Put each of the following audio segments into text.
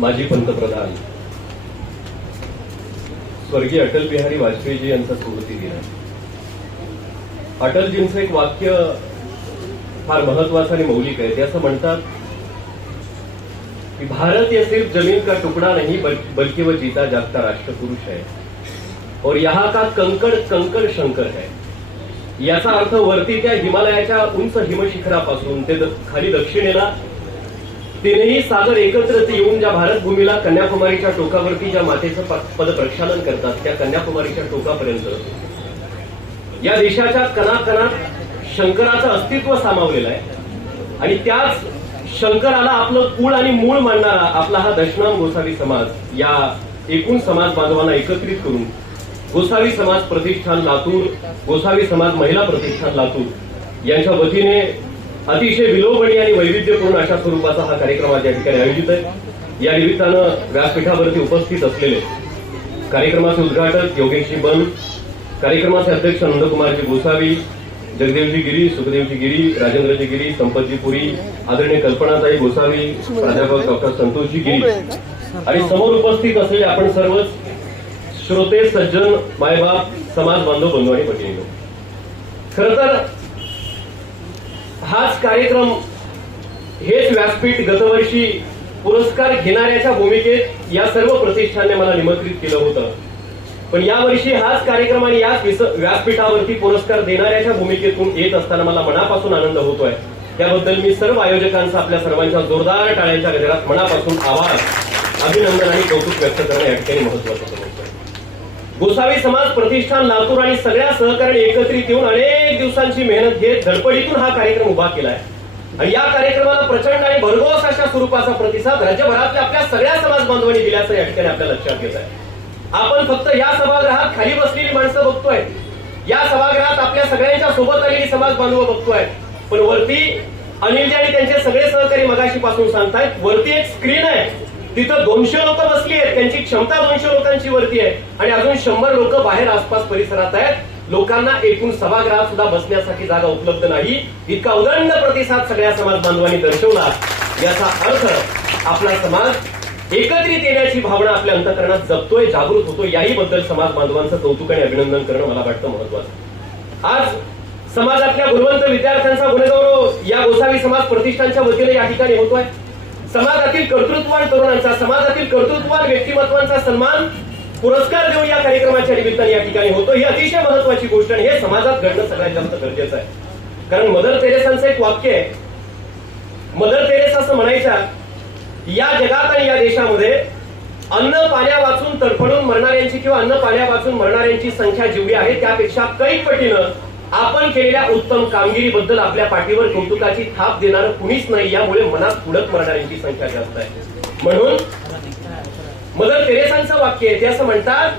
माजी पंतप्रधान स्वर्गीय अटल बिहारी वाजपेयीजी यांचा स्मृती दिन आहे. अटलजींचं एक वाक्य फार महत्वाचं आणि मौलिक आहे. ते असं म्हणतात कि भारत ये सिर्फ जमीन का टुकड़ा नहीं बल्कि वो जीता जागता राष्ट्रपुरुष है और यहाँ का कंकड़ कंकड़ शंकर है. याचा अर्थ वरती त्या हिमालयाच्या उंच हिमशिखरापासून ते खाली दक्षिणेला तीनही सागर एकत्र येऊन ज्या भारत भूमीला कन्याकुमारीच्या टोकावरती ज्या मातेचं पद प्रक्षालन करतात त्या कन्याकुमारीच्या टोकापर्यंत या देशाच्या कणाकणात शंकराचं अस्तित्व सामावलेलं आहे. आणि त्याच शंकराला आपलं कुळ आणि मूळ मानणारा आपला हा दशनाम गोसावी समाज या एकूण समाज बांधवांना एकत्रित करून गोसावी समाज प्रतिष्ठान लातूर, गोसावी समाज महिला प्रतिष्ठान लातूर यांच्या वतीने अतिशय विलोभनीय आणि वैविध्यपूर्ण अशा स्वरूपाचा हा कार्यक्रम आज या ठिकाणी आयोजित आहे. या निमित्तानं व्यासपीठावरती उपस्थित असलेले कार्यक्रमाचे उद्घाटक योगेशजी बन, कार्यक्रमाचे अध्यक्ष नंदकुमारजी गोसावी, जगदेवजी गिरी, सुखदेवजी गिरी, राजेंद्रजी गिरी, संपतजी पुरी, आदरणीय कल्पनाताई गोसावी, प्राध्यापक डॉक्टर संतोषजी गिरी आणि समोर उपस्थित असलेले आपण सर्वच श्रोते, सज्जन, मायबाप, समाज बांधव, बंधू आणि भगिनींनो, खरं तर हाच कार्यक्रम, हेच व्यासपीठ गतवर्षी पुरस्कार घेणाऱ्याच्या भूमिकेत या सर्व प्रतिष्ठानने मला निमंत्रित केलं होतं. पण यावर्षी हाच कार्यक्रम आणि याच व्यासपीठावरती पुरस्कार देणाऱ्याच्या भूमिकेतून येत असताना मला मनापासून आनंद होतोय. त्याबद्दल मी सर्व आयोजकांचा, आपल्या सर्वांच्या जोरदार टाळ्यांच्या गजरात मनापासून आभार, अभिनंदन आणि कौतुक व्यक्त करणं या ठिकाणी महत्वाचं समजतोय. गोसावी समाज प्रतिष्ठान लातूर आणि सगळ्या सहकार्याने एकत्रित येऊन अनेक दिवसांची मेहनत घेत धडपडीतून हा कार्यक्रम उभा केलाय. आणि या कार्यक्रमाला प्रचंड आणि भरघोस अशा स्वरूपाचा प्रतिसाद राज्यभरातल्या आपल्या सगळ्या समाज बांधवांनी दिल्याचं या ठिकाणी आपल्या लक्षात घेत आहे. आपण फक्त या सभागृहात खाली बसलेली माणसं बघतोय, या सभागृहात आपल्या सगळ्यांच्या सोबत आलेली समाज बांधव बघतोय, पण वरती अनिलजी आणि त्यांचे सगळे सहकारी मगाशी पासून सांगतायत वरती एक स्क्रीन आहे, तिथं 200 लोक बसली आहेत, त्यांची क्षमता 200 लोकांची वरती आहे आणि अजून 100 लोक बाहेर आसपास परिसरात आहेत. लोकांना एकूण सभागृहात सुद्धा बसण्यासाठी जागा उपलब्ध नाही. इतका उदंड प्रतिसाद सगळ्या समाज बांधवांनी दर्शवला. याचा अर्थ आपला समाज एकत्रित येण्याची भावना आपल्या अंतःकरणात जपतोय, जागृत होतोय. याही बद्दल समाज बांधवांचं कौतुक आणि अभिनंदन करणं मला वाटतं महत्वाचं. आज समाजातल्या गुणवंत विद्यार्थ्यांचा गुणगौरव या गोसावी समाज प्रतिष्ठानच्या वतीने या ठिकाणी होतोय. समाजातील कर्तृत्ववान तरुणांचा, समाजातील कर्तृत्ववान व्यक्तिमत्वांचा सन्मान पुरस्कार देऊन या कार्यक्रमाच्या निमित्ताने या ठिकाणी होतो. ही अतिशय महत्वाची गोष्ट आणि हे समाजात घडणं सगळ्यात जास्त गरजेचं आहे. कारण मदर तेरेसांचं एक वाक्य आहे. मदर तेरेसा असं म्हणायच्या, या जगात आणि या देशामध्ये अन्न पाण्या वाचून तडफडून मरणाऱ्यांची किंवा अन्न पाण्या वाचून मरणाऱ्यांची संख्या जेवढी आहे त्यापेक्षा कैक पटीनं आपण केलेल्या उत्तम कामगिरीबद्दल आपल्या पाठीवर कौतुकाची थाप देणारं कुणीच नाही. यामुळे मनात पुढत मरणाऱ्यांची संख्या जास्त आहे. म्हणून मदर तेरेसांचं वाक्य आहे, ते असं म्हणतात,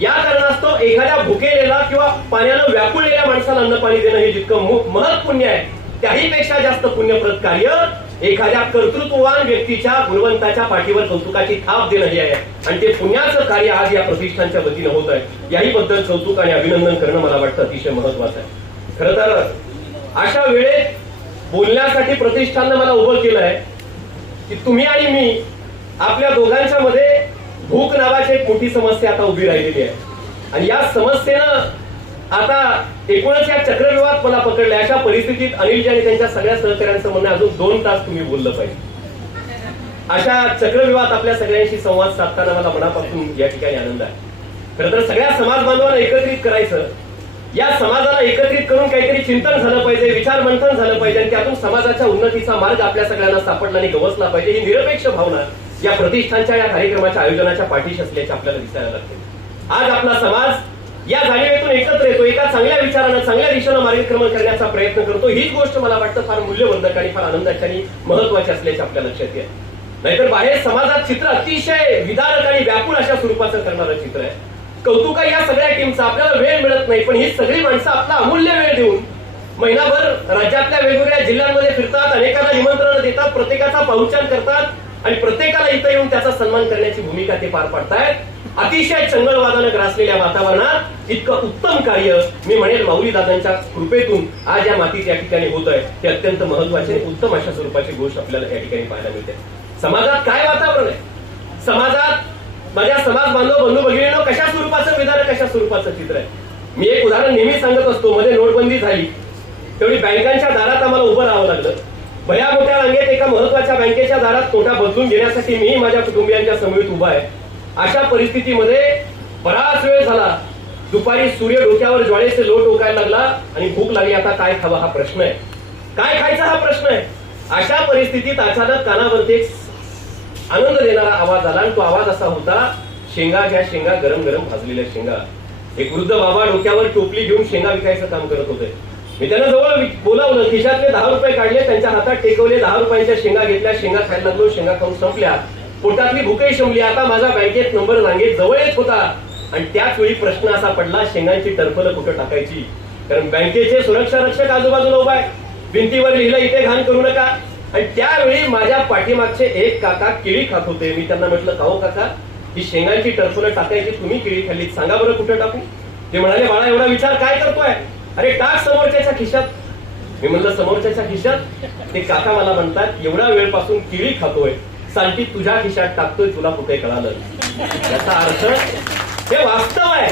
या कारणास्तव एखाद्या भुकेलेला किंवा पाण्यानं व्याकुळलेल्या माणसाला अन्न पाणी देणं हे जितकं महत् पुण्य आहे, त्याहीपेक्षा जास्त पुण्यप्रद कार्य एखाद्या कर्तृत्ववान व्यक्तीच्या, गुणवंताच्या पाठीवर कौतुकाची थाप देणं हे आहे. आणि ते पुण्याचं कार्य आज या प्रतिष्ठानच्या वतीनं होत आहे. याही बद्दल कौतुक आणि अभिनंदन करणं मला वाटतं अतिशय महत्वाचं आहे. खरं तर अशा वेळेत बोलण्यासाठी प्रतिष्ठाननं मला उभं केलं आहे की तुम्ही आणि मी, आपल्या दोघांच्या मध्ये भूक नावाची एक मोठी समस्या आता उभी राहिलेली आहे. आणि या समस्येनं आता एकूणच या चक्रव्यूहात मला पकडलंय. अशा परिस्थितीत अनिलजी आणि त्यांच्या सगळ्या सहकाऱ्यांचं म्हणणं अजून 2 तास तुम्ही बोललं पाहिजे. अशा चक्रव्यूहात आपल्या सगळ्यांशी संवाद साधताना मला मनापासून या ठिकाणी आनंद आहे. खरं तर सगळ्या समाज बांधवांना एकत्रित करायचं, या समाजाला एकत्रित करून काहीतरी चिंतन झालं पाहिजे, विचार मंथन झालं पाहिजे आणि त्यातून समाजाच्या उन्नतीचा मार्ग आपल्या सगळ्यांना सापडला आणि गवसला पाहिजे. ही निरपेक्ष भावना या प्रतिष्ठानच्या, या कार्यक्रमाच्या आयोजनाच्या पाठीशी असल्याचे आपल्याला दिसायला लागते. आज आपला समाज या जाणीवेतून एकत्र येतो, एका चांगल्या विचारानं, चांगल्या दिशेनं मार्गक्रमण करण्याचा प्रयत्न करतो. हीच गोष्ट मला वाटतं फार मूल्यवर्धक आणि फार आनंदाची आणि महत्वाची असल्याचे आपल्या लक्षात येईल. नाहीतर बाहेर समाजात चित्र अतिशय विदारक आणि व्याकुळ अशा स्वरूपाचं करणारं चित्र आहे. कौतुक या सगळ्या टीमचा. आपल्याला वेळ मिळत नाही, पण ही सगळी माणसं आपला अमूल्य वेळ देऊन महिनाभर राज्यातल्या वेगवेगळ्या जिल्ह्यांमध्ये फिरतात, अनेकांना निमंत्रण देतात, प्रत्येकाचा पाहुणचार करतात आणि प्रत्येकाला इथं येऊन त्याचा सन्मान करण्याची भूमिका ते पार पाडतायत. अतिशय चंगळवादानं ग्रासलेल्या वातावरणात इतकं उत्तम कार्य मी म्हणेल माऊली दादांच्या कृपेतून आज या मातीत या ठिकाणी होत आहे. ते अत्यंत महत्वाचे, उत्तम अशा स्वरूपाची गोष्ट आपल्याला या ठिकाणी पाहायला मिळते. समाजात काय वातावरण आहे, माझ्या समाज बांधव बंधू भगिनींनो, कशा स्वरूपाचं विधान, कशा स्वरूपाचं चित्र आहे. मी एक उदाहरण नेहमी सांगत असतो. मध्ये नोटबंदी झाली, तेवढी बँकांच्या दारात आम्हाला उभं राहावं लागलं. भया मोठ्या रांगेत एका महत्वाच्या बँकेच्या दारात नोटा बदलून घेण्यासाठी मी माझ्या कुटुंबियांच्या समवेत उभा आहे. अशा परिस्थितीमध्ये बराच वेळ झाला. दुपारी सूर्य डोक्यावर ज्वाळेचे लोट ओकायला लागला आणि भूक लागली. आता काय खावं हा प्रश्न आहे, काय खायचा हा प्रश्न आहे. अशा परिस्थितीत अचानक कानावरती एक आनंद देणारा आवाज आला आणि तो आवाज असा होता, शेंगा घ्या शेंगा, गरम गरम भाजलेल्या शेंगा. एक वृद्ध बाबा डोक्यावर टोपली घेऊन शेंगा विकायचं काम करत होते. मी त्यांना जवळ बोलावलं, खिशातले 10 रुपये काढले, त्यांच्या हातात टेकवले, 10 रुपयांच्या शेंगा घेतल्या, शेंगा खायला लागलो. शेंगा खाऊन संपल्या, पोटातली भूकही शमली. आता माझा बँकेत नंबर रांगेत जवळ येत होता आणि त्याच वेळी प्रश्न असा पडला, शेंगांची टरफलं कुठं टाकायची. कारण बँकेचे सुरक्षा रक्षक आजूबाजूला उभा आहे, भिंतीवर लिहिलं इथे घाण करू नका. आणि त्यावेळी माझ्या पाठीमागचे एक काका केळी खात होते. मी त्यांना म्हटलं, का हो काका, ही शेंगांची टरफलं टाकायची, तुम्ही केळी खाल्ली, सांगा बरं कुठं टाकू. ते म्हणाले, बाळा एवढा विचार काय करतोय, अरे टाक समोरच्याच्या खिशात. मी म्हणलं, समोरच्याच्या खिशात. ते काका मला म्हणतात, एवढा वेळपासून केळी खातोय, सांगती तुझ्या खिशात टाकतोय, तुला कुठे कळालं. याचा अर्थ हे वास्तव आहे.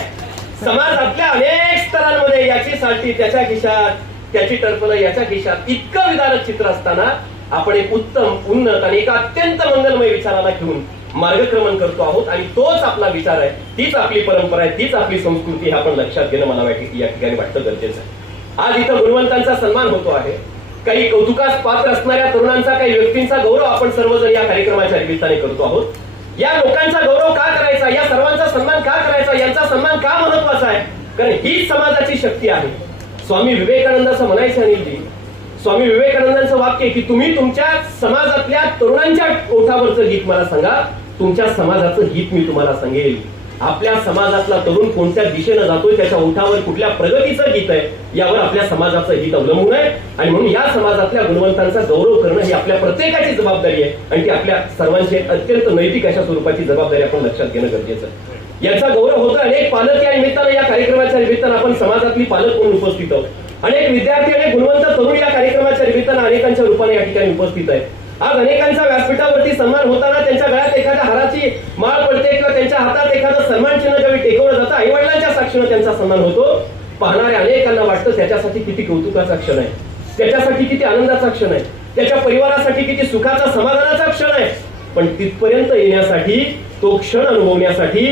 समाजातल्या अनेक स्तरांमध्ये याची साल्टी त्याच्या खिशात, त्याची टरफलं याच्या खिशात, इतकं विदारक चित्र असताना आपण एक उत्तम, उन्नत आणि एका अत्यंत मंगलमय विचाराला घेऊन मार्गक्रमण करतो आहोत. आणि तोच आपला विचार आहे, तीच आपली परंपरा आहे, तीच आपली संस्कृती, हे आपण लक्षात घेणं मला या ठिकाणी वाटतं गरजेचं आहे. आज इथं गुणवंतांचा सन्मान होतो आहे. काही कौतुकास पात्र असणाऱ्या तरुणांचा, काही व्यक्तींचा गौरव आपण सर्वजण या कार्यक्रमाच्या निमित्ताने करतो आहोत. या लोकांचा गौरव का करायचा, या सर्वांचा सन्मान का करायचा, यांचा सन्मान का महत्वाचा आहे, कारण हीच समाजाची शक्ती आहे. स्वामी विवेकानंद असं म्हणायचं अनिलजी, स्वामी विवेकानंदांचं वाक्य की तुम्ही तुमच्या समाजातल्या तरुणांच्या ओठावरचं गीत मला सांगा, तुमच्या समाजाचं गीत मी तुम्हाला सांगेल. आपल्या समाजातला तरुण कोणत्या दिशेनं जातोय, त्याच्या ओठावर कुठल्या प्रगतीचं गीत आहे, यावर आपल्या समाजाचं हित अवलंबून आहे. आणि म्हणून या समाजातल्या गुणवंतांचा गौरव करणं ही आपल्या प्रत्येकाची जबाबदारी आहे आणि ती आपल्या सर्वांची अत्यंत नैतिक अशा स्वरूपाची जबाबदारी आपण लक्षात घेणं गरजेचं आहे. याचा गौरव होतो. अनेक पालक या निमित्तानं, या कार्यक्रमाच्या निमित्तानं आपण समाजातली पालक म्हणून उपस्थित आहोत. अनेक विद्यार्थी आणि गुणवंत तरुण या कार्यक्रमाच्या निमित्तानं अनेकांच्या रूपाने या ठिकाणी उपस्थित आहेत. आज अनेकांचा व्यासपीठावरती सन्मान होताना त्यांच्या गळ्यात एखाद्या हाराची माळ पडते किंवा त्यांच्या हातात एखादं सन्मान चिन्ह ज्यावेळी टेकवलं जातं, आई वडिलांच्या साक्षीनं त्यांचा सन्मान होतो. पाहणाऱ्या अनेकांना वाटतं त्याच्यासाठी किती कौतुकाचा क्षण आहे, त्याच्यासाठी किती आनंदाचा क्षण आहे, त्याच्या परिवारासाठी किती सुखाचा, समाधानाचा क्षण आहे. पण तिथपर्यंत येण्यासाठी, तो क्षण अनुभवण्यासाठी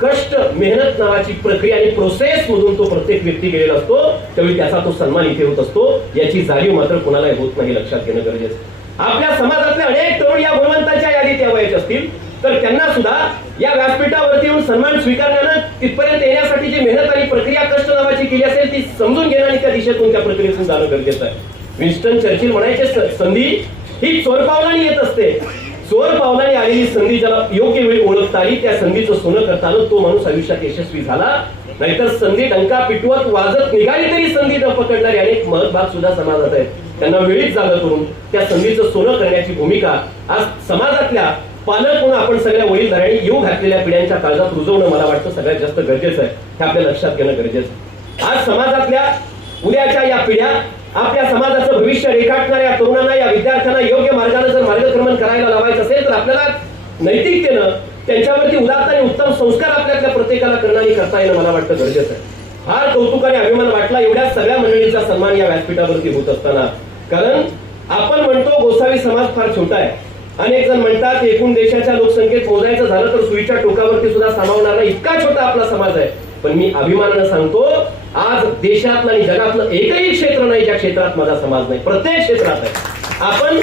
कष्ट, मेहनत नावाची प्रक्रिया आणि प्रोसेस मधून तो प्रत्येक व्यक्ती गेलेला असतो. त्यावेळी त्याचा तो सन्मान इथे होत असतो. याची जाणीव मात्र कोणालाही होत नाही, लक्षात घेणं गरजेचं. आपल्या समाजातले अनेक तरुण या गुणवंतांच्या यादीत यावायचे असतील तर त्यांना सुद्धा या व्यासपीठावरती येऊन सन्मान स्वीकारण्यानं तिथपर्यंत येण्यासाठी जी मेहनत आणि प्रक्रिया, कष्ट नावाची केली असेल, ती समजून घेणं आणि त्या दिशेतून, त्या प्रक्रियेतून जाणं गरजेचं आहे. विन्स्टन चर्चिल म्हणायचे, संधी ही चोर पावलांनी येत असते. चोर पावलांनी आलेली संधी ज्याला योग्य वेळी ओळखता आली, त्या संधीचं सोनं करता आलं, तो माणूस आयुष्यात यशस्वी झाला. नाहीतर संधी डंका पिटवत वाजत निघाली तरी संधी न पकडणारे अनेक महत्भाग सुद्धा समाजात आहेत. त्यांना वेळीच जागा करून त्या संधीचं सोनं करण्याची भूमिका आज समाजातल्या पालक म्हणून आपण सगळ्या वडीलधाऱ्यांनी येऊ घातलेल्या पिढ्यांच्या काळजात रुजवणं मला वाटतं सगळ्यात जास्त गरजेचं आहे. हे आपल्या लक्षात घेणं गरजेचं आहे. आज समाजातल्या उद्याच्या या पिढ्या, आपल्या समाजाचं भविष्य रेखाटणाऱ्या तरुणांना, या विद्यार्थ्यांना योग्य मार्गाने जर मार्गक्रमण करायला लावायचं असेल तर आपल्याला नैतिकतेनं त्यांच्यावरती उदात्त आणि उत्तम संस्कार आपल्यातल्या प्रत्येकाला करणं आणि करता येणं मला वाटतं गरजेचं आहे. फार कौतुकाने अभिमान वाटला एवढ्या सगळ्या मंडळींचा सन्मान या व्यासपीठावरती होत असताना. कारण आपण म्हणतो गोसावी समाज फार छोटा आहे. अनेक जण म्हणतात एकूण देशाच्या लोकसंख्येत मोजायचं झालं तर सुईच्या टोकावरती सुद्धा सामावणारा इतका छोटा आपला समाज आहे. पण मी अभिमानानं सांगतो, आज देशातलं आणि जगातलं एकही क्षेत्र नाही ज्या क्षेत्रात माझा समाज नाही. प्रत्येक क्षेत्रात आहे. आपण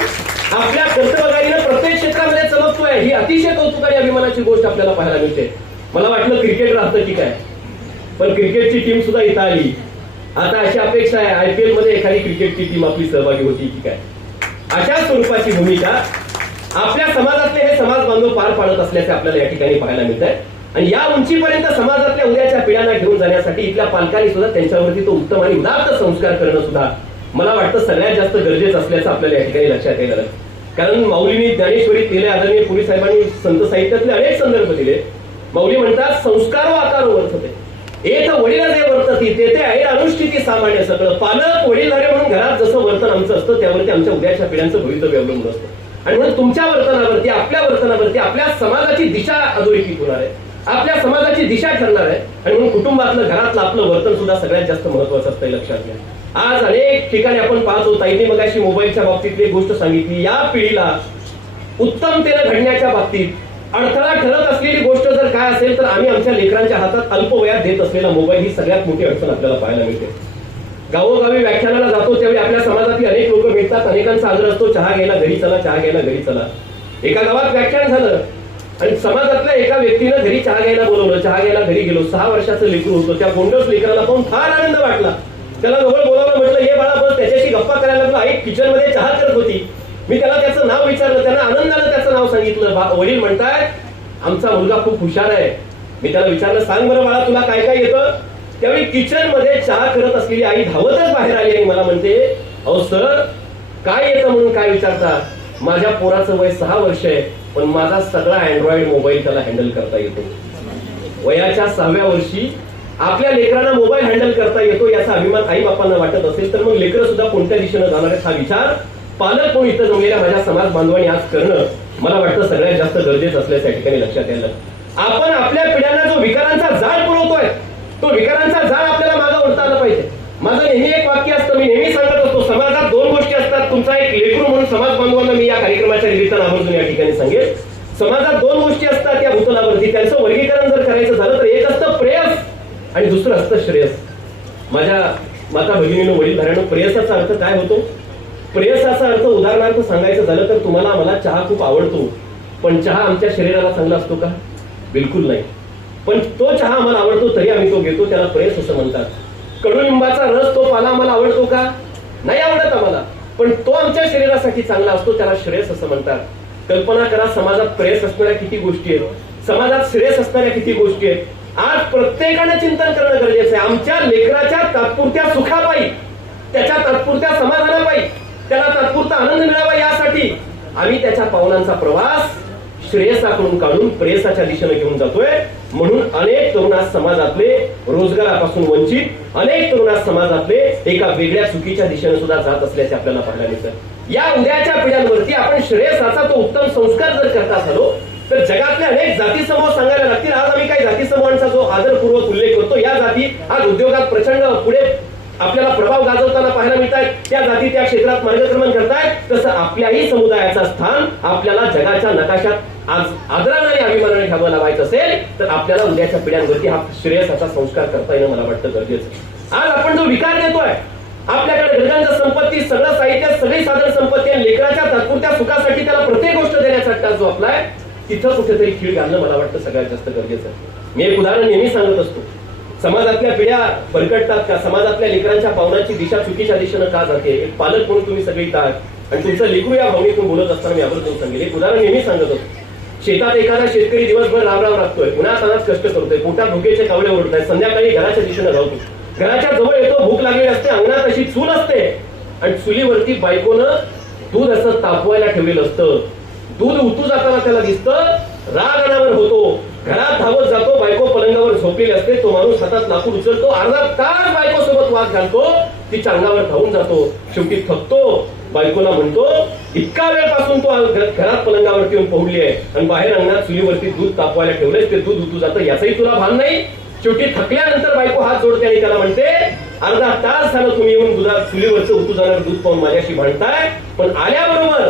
आपल्या कर्तव्यगारीनं प्रत्येक क्षेत्रामध्ये चमकतोय. ही अतिशय कौतुकाने अभिमानाची गोष्ट आपल्याला पाहायला मिळते. मला वाटलं क्रिकेट राहतं की काय, पण क्रिकेटची टीम सुद्धा इथं आली. आता अशी अपेक्षा आहे IPL मध्ये एखादी क्रिकेटची टीम आपली सहभागी होती की काय. अशा स्वरूपाची भूमिका आपल्या समाजातले हे समाज बांधव पार पाडत असल्याचे आपल्याला या ठिकाणी पाहायला मिळत आहे. आणि या उंचीपर्यंत समाजातल्या उद्याच्या पिढ्यांना घेऊन जाण्यासाठी इथल्या पालकांनी सुद्धा त्यांच्यावरती तो उत्तम आणि उदात्त संस्कार करणं सुद्धा मला वाटतं सगळ्यात जास्त गरजेचं असल्याचं आपल्याला या ठिकाणी लक्षात येणार. कारण माऊलींनी ज्ञानेश्वरीत केले, आदरणीय पुरी साहेबांनी संत साहित्यातले अनेक संदर्भ दिले. माऊली म्हणतात, संस्कार व आकार वर्तते एक वडील जे वर्तती ते आहे अनुष्ठिती सामान्य सगळं. पालक वडीलधारे म्हणून घरात जसं वर्तन आमचं असतं त्यावरती आमच्या उद्याच्या पिढ्यांचं भवितव्य अवलंबून असतं. आणि म्हणून तुमच्या वर्तनावरती, आपल्या वर्तनावरती आपल्या समाजाची दिशा अधोरेखित होणार आहे, आपल्या समाजाची दिशा ठरणार आहे. आणि म्हणून कुटुंबातलं, घरातलं आपलं वर्तन सुद्धा सगळ्यात जास्त महत्वाचं असतं, लक्षात घ्या. आज अनेक ठिकाणी आपण पाहतो, ताईंनी मगाशी मोबाईलच्या बाबतीतली एक गोष्ट सांगितली, या पिढीला उत्तमतेने घडण्याच्या बाबतीत अडथळा ठरत असलेली गोष्ट जर काय असेल तर आम्ही आमच्या लेकरांच्या हातात अल्पवयात देत असलेला मोबाईल ही सगळ्यात मोठी अडचण आपल्याला पाहायला मिळते. गावोगावी व्याख्यानाला जातो त्यावेळी आपल्या समाजातील अनेक लोक भेटतात, अनेकांचा आग्रह असतो, चहा घ्यायला घरी चला, चहा घ्यायला घरी चला. एका गावात व्याख्यान झालं आणि समाजातल्या एका व्यक्तीनं घरी चहा घ्यायला बोलवलं, चहा घ्यायला घरी गेलो. 6 वर्षाचं लेकरू होतं. त्या गोंडस लेकराला पाहून फार आनंद वाटला. त्याला जवळ बोलावलं, म्हटलं हे बाळा बस. त्याच्याशी गप्पा करायला लागलो. आई किचन मध्ये चहा करत होती. मी त्याला त्याचं नाव विचारलं, त्यानं आनंदानं त्याचं नाव सांगितलं. वडील म्हणतायत आमचा मुलगा खूप हुशार आहे. मी त्याला विचारलं, सांग बरं बाळा तुला काय काय येतं. त्यावेळी किचन मध्ये चहा करत असलेली आई धावतच बाहेर आली आणि मला म्हणते, अहो सर काय येतं म्हणून काय विचारता. माझ्या पोराचं वय 6 वर्ष आहे, पण माझा सगळा अँड्रॉइड मोबाईल त्याला हँडल करता येतो. वयाच्या 6व्या वर्षी आपल्या लेकरांना मोबाईल हँडल करता येतो याचा अभिमान आई बापांना वाटत असेल तर मग लेकरं सुद्धा कोणत्या दिशेनं जाणार आहेत हा विचार पालक म्हणून इथं जमलेल्या माझ्या समाज बांधवांनी आज करणं मला वाटतं सगळ्यात जास्त गरजेचं असल्याचं या ठिकाणी लक्षात यायला. आपण आपल्या पिढ्यांना जो विकारांचा जाळ पुरवतोय तो विकारांचा जाळ आपल्याला मागं ओढता आला पाहिजे. माझं नेहमी एक वाक्य असतं, मी नेहमी सांगत असतो, समाजात 2 गोष्टी असतात. तुमचा एक लेकरू म्हणून समाज बांधवांना मी या कार्यक्रमाच्या निमित्तानं आवर्जून या ठिकाणी सांगेल, समाजात 2 गोष्टी असतात या भूतलावरती. त्यांचं वर्गीकरण जर करायचं झालं तर एक असतं प्रेयस आणि दुसरं असतं श्रेयस. माझ्या माता भगिनीनं, वडीलधाऱ्यानं, प्रेयसाचा अर्थ काय होतो. प्रेयसाचा अर्थ उदाहरणार्थ सांगायचं झालं तर तुम्हाला मला चहा खूप आवडतो, पण चहा आमच्या शरीराला चांगला असतो का. बिलकुल नाही. पण तो चहा आम्हाला आवडतो तरी आम्ही तो घेतो, त्याला प्रेयस असं म्हणतात. कडुलिंबाचा रस तो पाला आम्हाला आवडतो का. नाही आवडत आम्हाला, पण तो आमच्या शरीरासाठी चांगला असतो, त्याला श्रेयस असं म्हणतात. कल्पना करा, समाजात प्रेयस असणाऱ्या किती गोष्टी आहेत, समाजात श्रेयस असणाऱ्या किती गोष्टी आहेत. आज प्रत्येकानं चिंतन करणं गरजेचं आहे. आमच्या लेकराच्या तात्पुरत्या सुखापायी, त्याच्या तात्पुरत्या समाधानापायी, त्याला तात्पुरता आनंद मिळावा यासाठी आम्ही त्याच्या पावलांचा प्रवास श्रेयसाकडून काढून प्रेयसाच्या दिशेने घेऊन जातोय. म्हणून अनेक तरुण आज समाजातले रोजगारापासून वंचित, अनेक तरुण आज समाजातले एका वेगळ्या चुकीच्या दिशेने सुद्धा जात असल्याचे आपल्याला पाहायला मिळतं. या उद्याच्या पिढ्यांवरती आपण श्रेयसाचा तो उत्तम संस्कार जर करता झालो तर जगातले अनेक जाती समूह सांगायला लागतील. आज आम्ही काही जाती समूहांचा जो आदरपूर्वक उल्लेख करतो, या जाती आज उद्योगात प्रचंड पुढे आपल्याला प्रभाव गाजवताना पाहायला मिळत आहेत. त्या जाती त्या क्षेत्रात मार्गक्रमण करतायत. तसं आपल्याही समुदायाचं स्थान आपल्याला जगाच्या नकाशात आज आदराने आणि अभिमानाने घ्यावं लावायचं असेल तर आपल्याला उद्याच्या पिढ्यांवरती हा श्रेयसाचा संस्कार करता येणं मला वाटतं गरजेचं. आज आपण जो विकार देतोय, आपल्याकडे गरजांचं संपत्ती, सगळं साहित्य, सगळी साधन संपत्ती आणि लेकराच्या तात्पुरत्या सुखासाठी त्याला प्रत्येक गोष्ट देण्याचा अट्टास जो आपलाय, तिथं कुठेतरी खीळ घालणं मला वाटतं सगळ्यात जास्त गरजेचं आहे. मी एक उदाहरण नेहमी सांगत असतो. समाजातल्या पिढ्या भरकटतात का, समाजातल्या लेकरांच्या पावलांची दिशा चुकीच्या दिशेनं का जाते. एक पालक म्हणून तुम्ही सगळी टाक आणि तुमचं लेकरू या भावनेतून बोलत असताना मी आवर्जून सांगेल, एक उदाहरण नेहमी सांगत असतो. शेतात एखादा शेतकरी दिवसभर राबराब राबतोय, उन्हातानात कष्ट करतोय, पोटात भुकेचे कावळे ओढताय, संध्याकाळी घराच्या दिशेने धावतो, घराच्या जवळ येतो, भूक लागलेली असते, अंगणात अशी चूल असते आणि चुलीवरती बायकोनं दूध असं तापवायला ठेवलेलं असतं. दूध उतू जाताना त्याला दिसतं, राग अनावर होतो, घरात धावत जातो, बायको पलंगावर झोपलेली असते, तो माणूस हातात लाकूड उचलतो, अर्धा तास बायको सोबत वाद घालतो, तिच्या अंगावर धावून जातो, शेवटी थकतो, बायकोला म्हणतो इतका वेळपासून तो घरात पलंगावरती येऊन पोहडली आहे आणि बाहेर अंगणात चुलीवरती दूध तापवायला ठेवलंय, ते दूध उतू जातं याचंही तुला भान नाही. शेवटी थकल्यानंतर बायको हात जोडते आणि त्याला म्हणते अर्धा तास झालं तुम्ही येऊन चुलीवरचं उतू जाणार दूध पाहून माझ्याशी भांडताय, पण आल्याबरोबर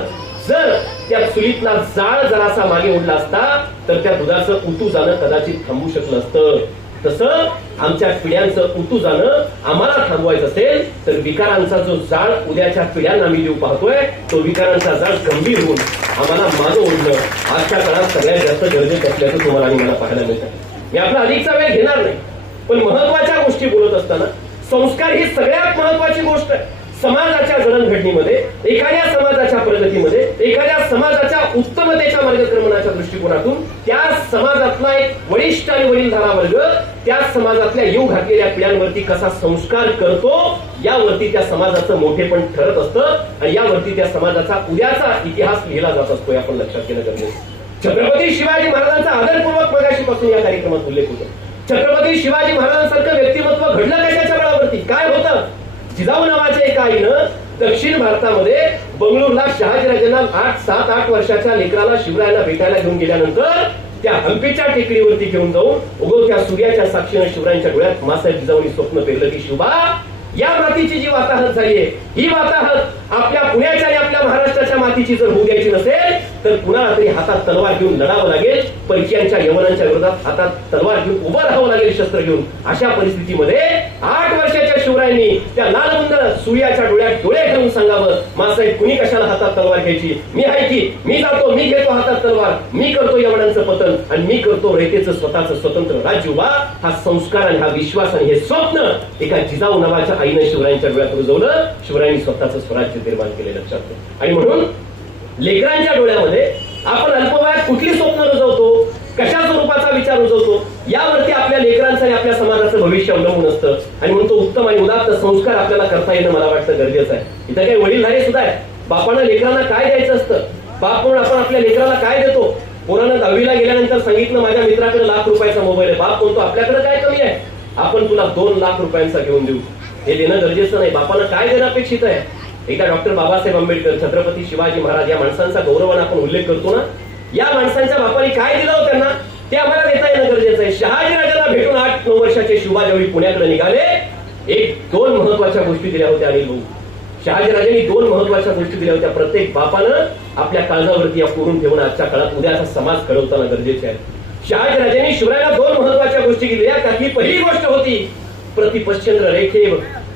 जर त्या चुलीतला जाळ जरासा मागे ओढला असता तर त्या दुधाचं उतू जाणं कदाचित थांबू शकलं असतं. तसं आमच्या पिढ्यांचं उतू जाणं आम्हाला थांबवायचं असेल तर विकारांचा जो जाळ उद्याच्या पिढ्यांना आम्ही देऊ पाहतोय, तो विकारांचा जाळ गंभीर होऊन आम्हाला मागं ओढणं आजच्या काळात सगळ्यात जास्त गरजेचं असल्याचं तुम्हाला आणि मला पाहायला मिळतं. मी आपला अधिकचा वेळ घेणार नाही, पण महत्वाच्या गोष्टी बोलत असताना संस्कार ही सगळ्यात महत्वाची गोष्ट आहे. समाजाच्या जडणघडणीमध्ये, एखाद्या समाजाच्या प्रगतीमध्ये, एखाद्या समाजाच्या उत्तमतेच्या मार्गक्रमणाच्या दृष्टिकोनातून त्या समाजातला एक वरिष्ठ आणि वडीलधारा वर्ग त्या समाजातल्या येऊ घातलेल्या पिढ्यांवरती कसा संस्कार करतो यावरती त्या समाजाचं मोठेपण ठरत असतं आणि यावरती त्या समाजाचा उद्याचा इतिहास लिहिला जात असतो हे आपण लक्षात घेणं गरजेचं आहे. छत्रपती शिवाजी महाराजांचा आदरपूर्वक मगाशीपासून या कार्यक्रमात उल्लेख होतो. छत्रपती शिवाजी महाराजांसारखं व्यक्तिमत्व घडलं कशाच्या बळावरती, काय होतं. जिजाऊ नावाच्या एका आईनं दक्षिण भारतामध्ये बंगळूरला शहाजीराजांना 7-8 वर्षाच्या लेकराला शिवरायांना भेटायला घेऊन गेल्यानंतर त्या हंपीच्या टेकडीवरती घेऊन जाऊन उगवत्या सूर्याच्या साक्षीने शिवरायांच्या डोळ्यात मासाहेब जिजाऊंनी स्वप्न पेरलं की शिवबा, या मातीची जी वाताहत झालीये ही वाताहत आपल्या पुण्याच्या आणि आपल्या महाराष्ट्राच्या मातीची जर होऊ द्यायची नसेल तर कुणाला तरी हातात तलवार घेऊन लढावं लागेल, परकीयांच्या यवनांच्या विरोधात हातात तलवार घेऊन उभं राहावं लागेल शस्त्र घेऊन. अशा परिस्थितीमध्ये 8 वर्षाच्या शिवरायांनी त्या लालबुंद सूर्याच्या डोळ्यात डोळे घालून सांगावं, मासाहेब कुणी कशाला हातात तलवार घ्यायची, मी आहे की, मी जातो, मी घेतो हातात तलवार, मी करतो यवनांचं पतन आणि मी करतो रयतेचं स्वतःचं स्वतंत्र राज्य उभा. हा संस्कार आणि हा विश्वास आणि हे स्वप्न एका जिजाऊ नावाच्या आईने शिवरायांच्या डोळ्यात रुजवलं. शिवरायांनी स्वतःचं स्वराज्य निर्माण केले लक्षात ठेवा. आणि म्हणून लेकरांच्या डोळ्यामध्ये आपण अल्पवयात कुठली स्वप्न रुजवतो, कशा स्वरूपाचा विचार रुजवतो, यावरती आपल्या लेकरांचं आणि आपल्या समाजाचं भविष्य अवलंबून असतं. आणि म्हणून तो उत्तम आणि उदात्त संस्कार आपल्याला करता येणं मला वाटतं गरजेचं आहे. इथं काही वडीलधारे सुद्धा आहे. बापानं लेकरांना काय द्यायचं असतं, बाप म्हणून आपण आपल्या लेकराला काय देतो. पोरानं 10वीला गेल्यानंतर सांगितलं माझ्या मित्राकडे ₹1,00,000 मोबाईल आहे. बाप म्हणतो आपल्याकडे काय कमी आहे, आपण तुला ₹2,00,000 घेऊन देऊ. हे देणं गरजेचं नाही, बापानं काय देणं अपेक्षित आहे. एकदा डॉक्टर बाबासाहेब आंबेडकर, छत्रपती शिवाजी महाराज या माणसांचा गौरवानं आपण उल्लेख करतो ना, या माणसांच्या बापाने काय दिलं हो त्यांना ते आम्हाला देता येणं गरजेचं आहे. शहाजीराजांना भेटून 8-9 वर्षाचे शिवबा ज्यावेळी पुण्याकडे निघाले, 1-2 महत्वाच्या गोष्टी दिल्या होत्या अनिल भाऊ. शहाजीराजांनी 2 महत्वाच्या गोष्टी दिल्या होत्या. प्रत्येक बापानं आपल्या काळजावरती या कोरून ठेवून आजच्या काळात उद्याचा समाज घडवताना गरजेचे आहे. शहाजीराजांनी शिवरायांना 2 महत्वाच्या गोष्टी दिल्या. त्यातली पहिली गोष्ट होती प्रतिपश्चंद्र रेखे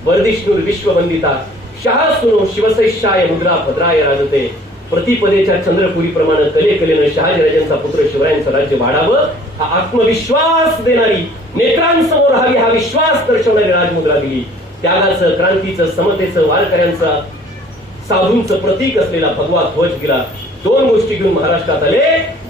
वर्धिष्णुर विश्ववंदिता शहा सुनो शिवसैशाय मुद्रा भद्राय राजते. प्रतिपदेच्या चंद्रपुरी प्रमाणे कले कलेनं शहाजीराजांचा पुत्र शिवरायांचं राज्य वाढावं हा आत्मविश्वास देणारी, नेत्रांसमोर राहावी हा विश्वास दर्शवणारी राजमुद्रा दिली. त्यागाचं, क्रांतीचं, समतेचं, वारकऱ्यांचं, साधूंचं प्रतीक असलेला भगवा ध्वज दिला. 2 गोष्टी घेऊन महाराष्ट्रात आले.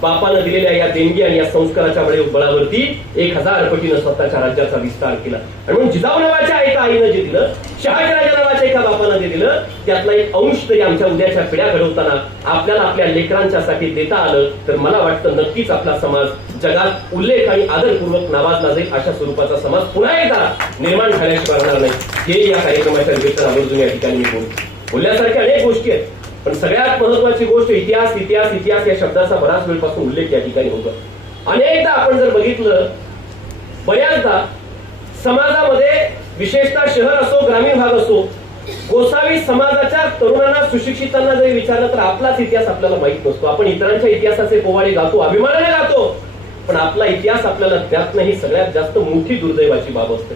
बापानं दिलेल्या या देणगी आणि या संस्काराच्या बळावरती 1000 पटीनं स्वतःच्या राज्याचा विस्तार केला. आणि म्हणून जिजाऊ नावाच्या एका आईनं जे दिलं, शहाजीराजा नावाच्या एका बापानं जे दिलं, त्यातला एक अंश तरी आमच्या उद्याच्या पिढ्या घडवताना आपल्याला आपल्या लेकरांच्यासाठी देता आलं तर मला वाटतं नक्कीच आपला समाज जगात उल्लेख आणि आदरपूर्वक नावाजला जाईल. अशा स्वरूपाचा समाज पुन्हा एकदा निर्माण झाल्याशिवाय राहणार नाही. हे या कार्यक्रमाच्या निमित्तानं आवर्जून या ठिकाणी मी बोलण्यासारख्या अनेक गोष्टी आहेत. पण सगळ्यात महत्वाची गोष्ट इतिहास इतिहास इतिहास या शब्दाचा बराच वेळपासून उल्लेख या ठिकाणी होतो. अनेकदा आपण जर बघितलं, बऱ्याचदा समाजामध्ये विशेषतः शहर असो ग्रामीण भाग असो, गोसावी समाजाच्या तरुणांना सुशिक्षितांना जरी विचारलं तर आपलाच इतिहास आपल्याला माहित नसतो. आपण इतरांच्या इतिहासाचे पोवाडे गातो, अभिमानाने गातो, पण आपला इतिहास आपल्याला त्यात नाही. सगळ्यात जास्त मोठी दुर्दैवाची बाब असते.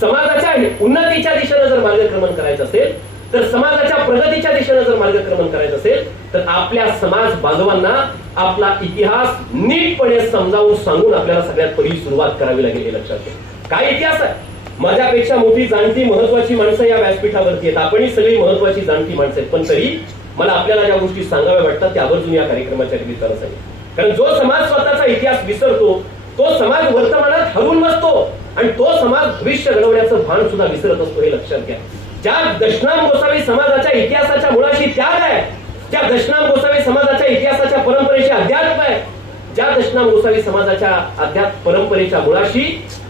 समाजाच्या उन्नतीच्या दिशेनं जर मार्गक्रमण करायचं असेल, तर समाजाच्या प्रगतीच्या दिशेनं जर मार्गक्रमण करायचं असेल तर आपल्या समाज बांधवांना आपला इतिहास नीटपणे समजावून सांगून आपल्याला सगळ्यात पहिली सुरुवात करावी लागेल. हे लक्षात घ्या. काय इतिहास आहे. माझ्यापेक्षा मोठी जाणती महत्वाची माणसं या व्यासपीठावरती आहेत. आपणही सगळी महत्वाची जाणती माणसं आहेत. पण तरी मला आपल्याला ज्या गोष्टी सांगाव्या वाटतात त्या आवर्जून या कार्यक्रमाच्या निमित्तानं सांगेल. कारण जो समाज स्वतःचा इतिहास विसरतो तो समाज वर्तमानात हरवून बसतो आणि तो समाज भविष्य घडवण्याचं भान सुद्धा विसरत असतो. हे लक्षात घ्या. ज्या दशनाम गोसावी समाजाच्या इतिहासाच्या मुळाशी त्याग आहे, ज्या दशनाम गोसावी समाजाच्या इतिहासाच्या परंपरेचे अध्यात्म आहे, ज्या दशनाम गोसावी समाजाच्या अध्यात्म परंपरेच्या मुळाशी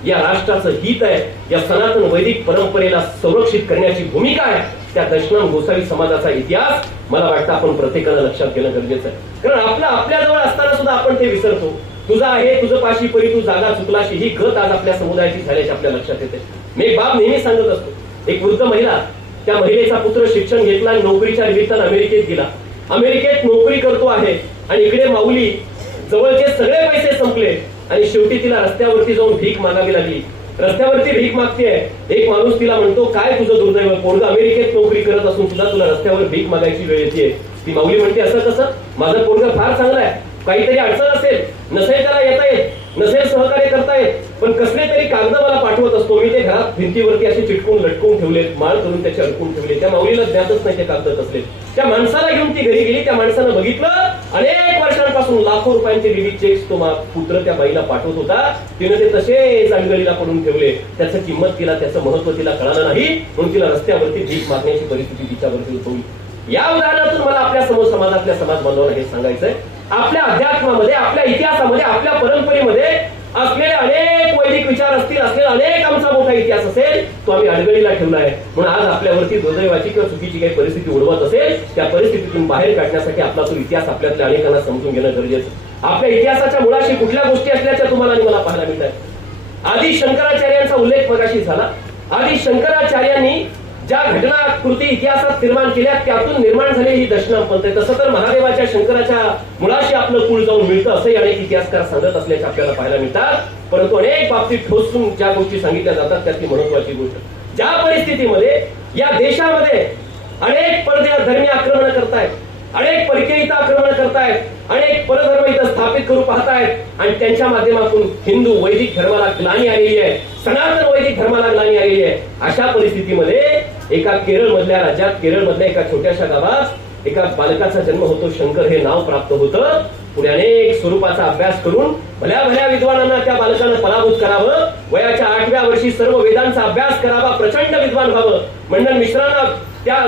या राष्ट्राचं हित आहे, या सनातन वैदिक परंपरेला संरक्षित करण्याची भूमिका आहे, त्या दशनाम गोसावी समाजाचा इतिहास मला वाटतं आपण प्रत्येकानं लक्षात घेणं गरजेचं आहे. कारण आपल्याजवळ असताना सुद्धा आपण ते विसरतो. तुझा आहे तुझं पाशी परी तू जागा चुकलाशी ही गत आज आपल्या समुदायाची झाल्याची आपल्या लक्षात येते. मी एक बाब नेहमी सांगत असतो. एक वृद्ध महिला, त्या महिलेचा पुत्र शिक्षण घेतला आणि नोकरीच्या निमित्तानं अमेरिकेत गेला. अमेरिकेत नोकरी करतो आहे आणि इकडे माऊली जवळचे सगळे पैसे संपले आणि शेवटी तिला रस्त्यावरती जाऊन भीक मागावी लागली. रस्त्यावरती भीक मागतेय. एक माणूस तिला म्हणतो काय तुझं दुर्दैव, पोरगं अमेरिकेत नोकरी करत असून सुद्धा तुला रस्त्यावर भीक मागायची वेळ येते. ती माऊली म्हणते असं कसं, माझं पोरगं फार चांगलं आहे, काहीतरी अडचण असेल, नसेल त्याला येता येत, नसेल सहकार्य करता येत, पण कसले तरी कागद मला पाठवत असतो. मी ते घरात भिंतीवरती असे चिटकून लटकून ठेवले, माळ करून त्याचे अडकून ठेवले. त्या माऊलीला ज्ञातच नाही ते कागद कसले. त्या माणसाला घेऊन ती घरी गेली. त्या माणसानं बघितलं अनेक वर्षांपासून लाखो रुपयांचे विविध चेक्स तो पुत्र त्या बाईला पाठवत होता. तिने ते तसे जाणगळीला पडून ठेवले. त्याचं किंमत तिला, त्याचं महत्व तिला कळालं नाही, म्हणून तिला रस्त्यावरती भीक मागण्याची परिस्थिती तिच्यावरती उद्भवली. या उदाहरणातून मला आपल्या समोर समाजातल्या समाज बांधवांना हे सांगायचंय, आपल्या अध्यात्मामध्ये, आपल्या इतिहासामध्ये, आपल्या परंपरेमध्ये असलेले अनेक वैदिक विचार असतील, असलेला अनेक आमचा मोठा इतिहास असेल तो आम्ही अडगळीला ठेवला आहे. म्हणून आज आपल्यावरती दुर्दैवाची किंवा चुकीची काही परिस्थिती उडवत असेल त्या परिस्थितीतून बाहेर काढण्यासाठी आपला तो इतिहास आपल्यातल्या अनेकांना समजून घेणं गरजेचं. आपल्या इतिहासाच्या मुळाशी कुठल्या गोष्टी असल्याच्या तुम्हाला आणि मला पाहायला मिळतात. आदी शंकराचार्यांचा उल्लेख मगाशी झाला. आदी शंकराचार्यांनी ज्या घटना कृती इतिहासात निर्माण केल्या त्यातून निर्माण झालेली ही दशनाम पंथ आहे. तसं तर महादेवाच्या शंकराच्या मुळाशी आपलं कुळ जाऊन मिळतं असंही अनेक इतिहासकार सांगत असल्याचे आपल्याला पाहायला मिळतात. परंतु अनेक बाबतीत ठोसून ज्या गोष्टी सांगितल्या जातात त्यातली महत्वाची गोष्ट, ज्या परिस्थितीमध्ये या देशामध्ये अनेक परधर्मी आक्रमण करतायत, अनेक परकीय इथं आक्रमण करतायत, अनेक परधर्म इथं स्थापित करू पाहतायत आणि त्यांच्या माध्यमातून हिंदू वैदिक धर्माला ग्लानी आलेली आहे, सनातन वैदिक धर्माला ग्लानी आलेली आहे. अशा परिस्थितीमध्ये एका केरळ मधल्या राज्यात, केरळ मधल्या एका छोट्याशा गावात एका बालकाचा जन्म होतो. शंकर हे नाव प्राप्त होतं. पुढे अनेक स्वरूपाचा अभ्यास करून भल्या भल्या विद्वानांना त्या बालकानं पराभूत करावं. वयाच्या 8व्या वर्षी सर्व वेदांचा अभ्यास करावा, प्रचंड विद्वान व्हावं, मंडन मिश्रांना त्या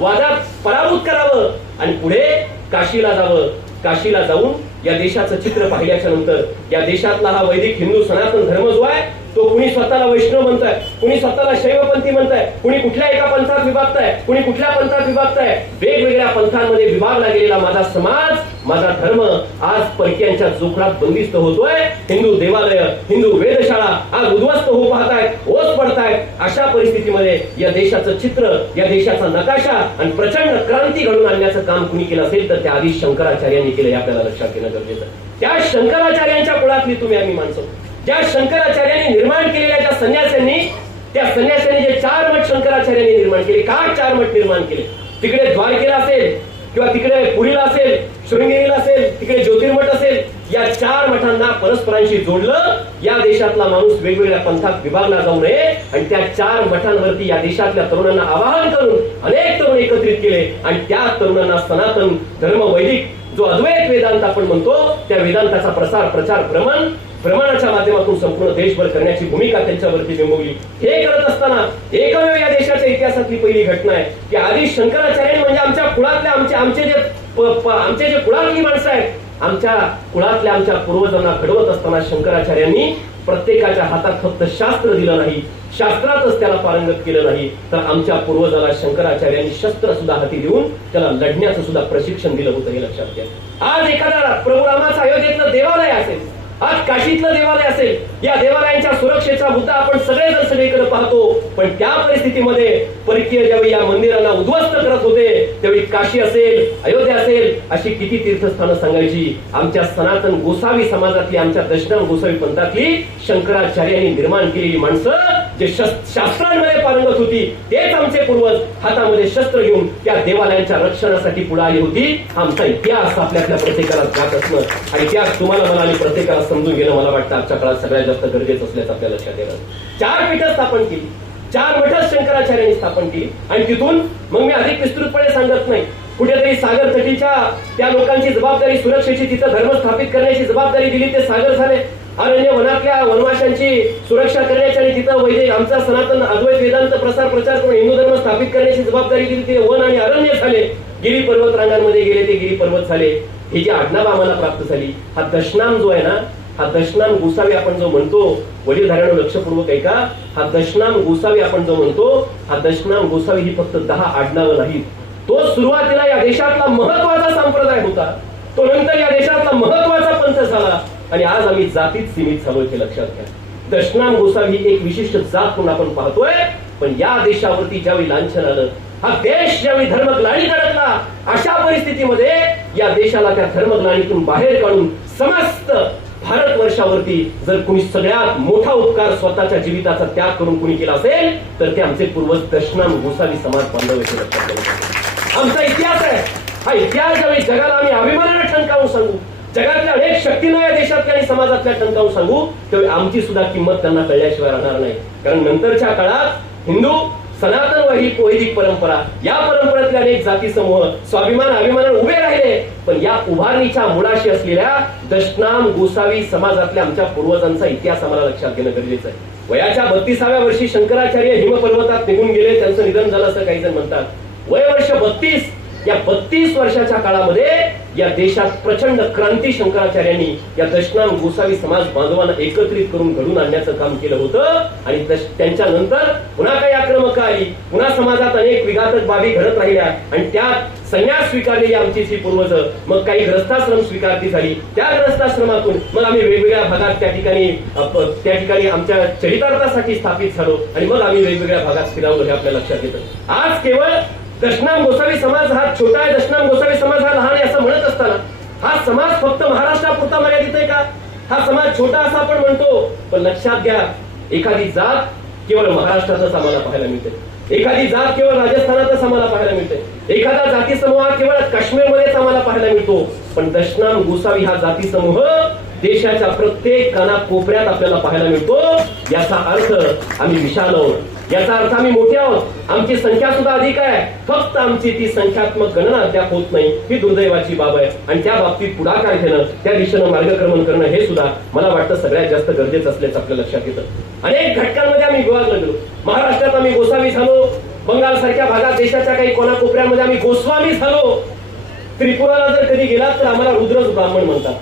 वादात पराभूत करावं आणि पुढे काशीला जावं. काशीला जाऊन या देशाचं चित्र पाहिल्याच्या नंतर या देशातला हा वैदिक हिंदू सनातन धर्म जो आहे तो कुणी स्वतःला वैष्णव म्हणताय, कुणी स्वतःला शैवपंथी म्हणताय, कुणी कुठल्या एका पंथात विभागताय, कुणी कुठल्या पंथात विभागताय. वेगवेगळ्या पंथांमध्ये विभागला गेलेला माझा समाज, माझा धर्म आज परकीयांच्या जोखडात बंदिस्त होतोय. हिंदू देवालय, हिंदू वेधशाळा आज उद्ध्वस्त होऊ पाहतायत, ओस पडतायत. अशा परिस्थितीमध्ये या देशाचं चित्र, या देशाचा नकाशा आणि प्रचंड क्रांती घडून आणण्याचं काम कुणी केलं असेल तर त्या आधी शंकराचार्यांनी केलं हे आपल्याला लक्षात घेणं गरजेचं. त्या शंकराचार्यांच्या कुळातली तुम्ही आम्ही माणसं, ज्या शंकराचार्यांनी निर्माण केलेल्या ज्या संन्यासांनी, त्या संन्यासांनी जे 4 मठ शंकराचार्यांनी निर्माण केले. का 4 मठ निर्माण केले? तिकडे द्वारकेला असेल किंवा तिकडे पुरीला असेल, शृंगेरीला असेल, तिकडे ज्योतिर्मठ असेल, या 4 मठांना परस्परांशी जोडलं. या देशातला माणूस वेगवेगळ्या पंथात विभागला जाऊ नये आणि त्या 4 मठांवरती या देशातल्या तरुणांना आवाहन करून अनेक तरुण एकत्रित केले आणि त्या तरुणांना सनातन धर्म, वैदिक जो अद्वैत वेदांत आपण म्हणतो त्या वेदांताचा प्रसार, प्रचार, भ्रमणाच्या माध्यमातून संपूर्ण देशभर करण्याची भूमिका त्यांच्यावरती नेमवली. हे करत असताना एकमेव या देशाच्या इतिहासातली पहिली घटना आहे की आधी शंकराचार्य म्हणजे आमच्या कुळातल्या आमचे जे कुळातली माणसं आहेत, आमच्या कुळातल्या आमच्या पूर्वजांना घडवत असताना शंकराचार्यांनी प्रत्येकाच्या हातात फक्त शास्त्र दिलं नाही, शास्त्रातच त्याला पारंगत केलं नाही, तर आमच्या पूर्वजाला शंकराचार्यांनी शस्त्र सुद्धा हाती देऊन त्याला लढण्याचं सुद्धा प्रशिक्षण दिलं होतं. हे लक्षात घ्या. आज एखादा प्रभू रामाचं अयोध्येतलं देवालय असेल, आज काशीतलं देवालय असेल, या देवालयांच्या सुरक्षेचा मुद्दा आपण सगळेजण सगळीकडे पाहतो. पण त्या परिस्थितीमध्ये परकीय ज्यावेळी या मंदिरांना उद्ध्वस्त करत होते त्यावेळी काशी असेल, अयोध्या असेल, अशी किती तीर्थस्थानं सांगायची. आमच्या सनातन गोसावी समाजातली, आमच्या दशनाम गोसावी पंथातली शंकराचार्यांनी निर्माण केलेली माणसं जे शास्त्रांमध्ये पारंगत होती तेच आमचे पूर्वज हातामध्ये शस्त्र घेऊन त्या देवालयांच्या रक्षणासाठी पुढे आली होती. आमचा इतिहास आपल्यातल्या प्रत्येकाला ज्ञात असणं आणि इतिहास तुम्हाला मला आणि प्रत्येकाला समजून घेणं मला वाटतं आजच्या काळात सगळ्यात जास्त गरजेचं असल्याचं आपल्या लक्षात येतं. 4 पीठं स्थापन केली, 4 मठं शंकराचार्यांनी स्थापन केली आणि तिथून मग मी अधिक विस्तृतपणे सांगत नाही. कुठेतरी सागर तटीच्या त्या लोकांची जबाबदारी, सुरक्षेची, तिथं धर्म स्थापित करण्याची जबाबदारी दिली, ते सागर झाले. अरण्य वनातल्या वनवाशांची सुरक्षा करण्याची आणि तिथं वैदिक आमचा सनातन अद्वैत वेदांत प्रसार प्रचार करून हिंदू धर्म स्थापित करण्याची जबाबदारी दिली, ते वन आणि अरण्य झाले. गिरी पर्वत रांगांमध्ये गेले, ते गिरी पर्वत झाले. ही जी आडनाव आम्हाला प्राप्त झाली, हा दशनाम जो आहे ना, हा दशनाम गोसावी आपण जो म्हणतो, वडीलधाऱ्यानं लक्षपूर्वक ऐका, हा दशनाम गोसावी आपण जो म्हणतो, हा दशनाम गोसावी ही फक्त 10 आडनावं नाहीत. तो सुरुवातीला या देशातला महत्वाचा संप्रदाय होता, तो नंतर या देशातला महत्वाचा पंथ झाला आणि आज आम्ही जातीत सीमित झालोय हे लक्षात घ्या. दशनाम गोसावी ही एक विशिष्ट जात म्हणून आपण पाहतोय. पण या देशावरती ज्यावेळी लांछन आलं, हा देश ज्यावेळी धर्मग्लानी अडकला, अशा परिस्थितीमध्ये या देशाला त्या धर्मग्लानीतून बाहेर काढून समस्त भारतवर्षावरती जर कुणी सगळ्यात मोठा उपकार स्वतःच्या जीविताचा त्याग करून कुणी केला असेल तर ते आमचे पूर्वज दशनाम गोसावी समाज बांधव हे लक्षात घ्या. आमचा इतिहास आहे. हा इतिहास ज्यावेळी जगाला आम्ही अभिमानाने ठणकावून सांगू, जगातल्या अनेक शक्तींना या देशातल्या आणि समाजातल्या ठणकावून सांगू, त्यावेळी आमची सुद्धा किंमत त्यांना कळल्याशिवाय राहणार नाही. कारण नंतरच्या काळात हिंदू सनातन वैदिक परंपरा, या परंपरेतले अनेक जाती समूह स्वाभिमान अभिमानाने उभे राहिले. पण या उभारणीच्या मुळाशी असलेल्या दशनाम गोसावी समाजातल्या आमच्या पूर्वजांचा इतिहास आम्हाला लक्षात घेणं गरजेचं आहे. वयाच्या 32व्या वर्षी शंकराचार्य हिमपर्वतात निघून गेले, त्यांचं निधन झालं असं काही जण म्हणतात. वय वर्ष 32, या 32 वर्षाच्या काळामध्ये या देशात प्रचंड क्रांती शंकराचार्यांनी या दशनाम गोसावी समाज बांधवांना एकत्रित करून घडून आणण्याचं काम केलं होतं. आणि त्यांच्या नंतर पुन्हा काही आक्रमक आली, पुन्हा समाजात अनेक विघातक बाबी घडत राहिल्या आणि त्यात संन्यास स्वीकारलेली आमची जी पूर्वज, मग काही ग्रस्ताश्रम स्वीकारती झाली. त्या ग्रस्ताश्रमातून मग आम्ही वेगवेगळ्या भागात त्या ठिकाणी आमच्या चरितार्थासाठी स्थापित झालो आणि मग आम्ही वेगवेगळ्या भागात फिरवलो. हे आपल्या लक्षात येतं. आज केवळ दशनाम गोसावी समाज हा छोटा आहे, दशनाम गोसावी समाज हा लहान आहे असं म्हणत असताना हा समाज फक्त महाराष्ट्रापुरता मर्यादित आहे का? हा समाज छोटा असा आपण म्हणतो, पण लक्षात घ्या, एखादी जात केवळ महाराष्ट्रातच आम्हाला पाहायला मिळते, एखादी जात केवळ राजस्थानातच आम्हाला पाहायला मिळते, एखादा जाती समूह केवळ काश्मीरमध्येच आम्हाला पाहायला मिळतो. पण दशनाम गोसावी हा जाती समूह देशाच्या प्रत्येक कानाकोपऱ्यात आपल्याला पाहायला मिळतो. याचा अर्थ आम्ही विशाल आहोत, याचा अर्थ आम्ही मोठे आहोत, आमची संख्या सुद्धा अधिक आहे. फक्त आमची ती संख्यात्मक गणना अद्याप होत नाही, ही दुर्दैवाची बाब आहे. आणि त्या बाबतीत पुढाकार घेणं, त्या दिशेनं मार्गक्रमण करणं हे सुद्धा मला वाटतं सगळ्यात जास्त गरजेचं असल्याचं आपल्या लक्षात येतं. अनेक घटकांमध्ये आम्ही विभागलो गेलो. महाराष्ट्रात आम्ही गोसावी झालो, बंगाल सारख्या भागात देशाच्या काही कोनाकोपऱ्यामध्ये आम्ही गोस्वामी झालो. त्रिपुराला जर कधी गेलात तर आम्हाला रुद्रज ब्राह्मण म्हणतात.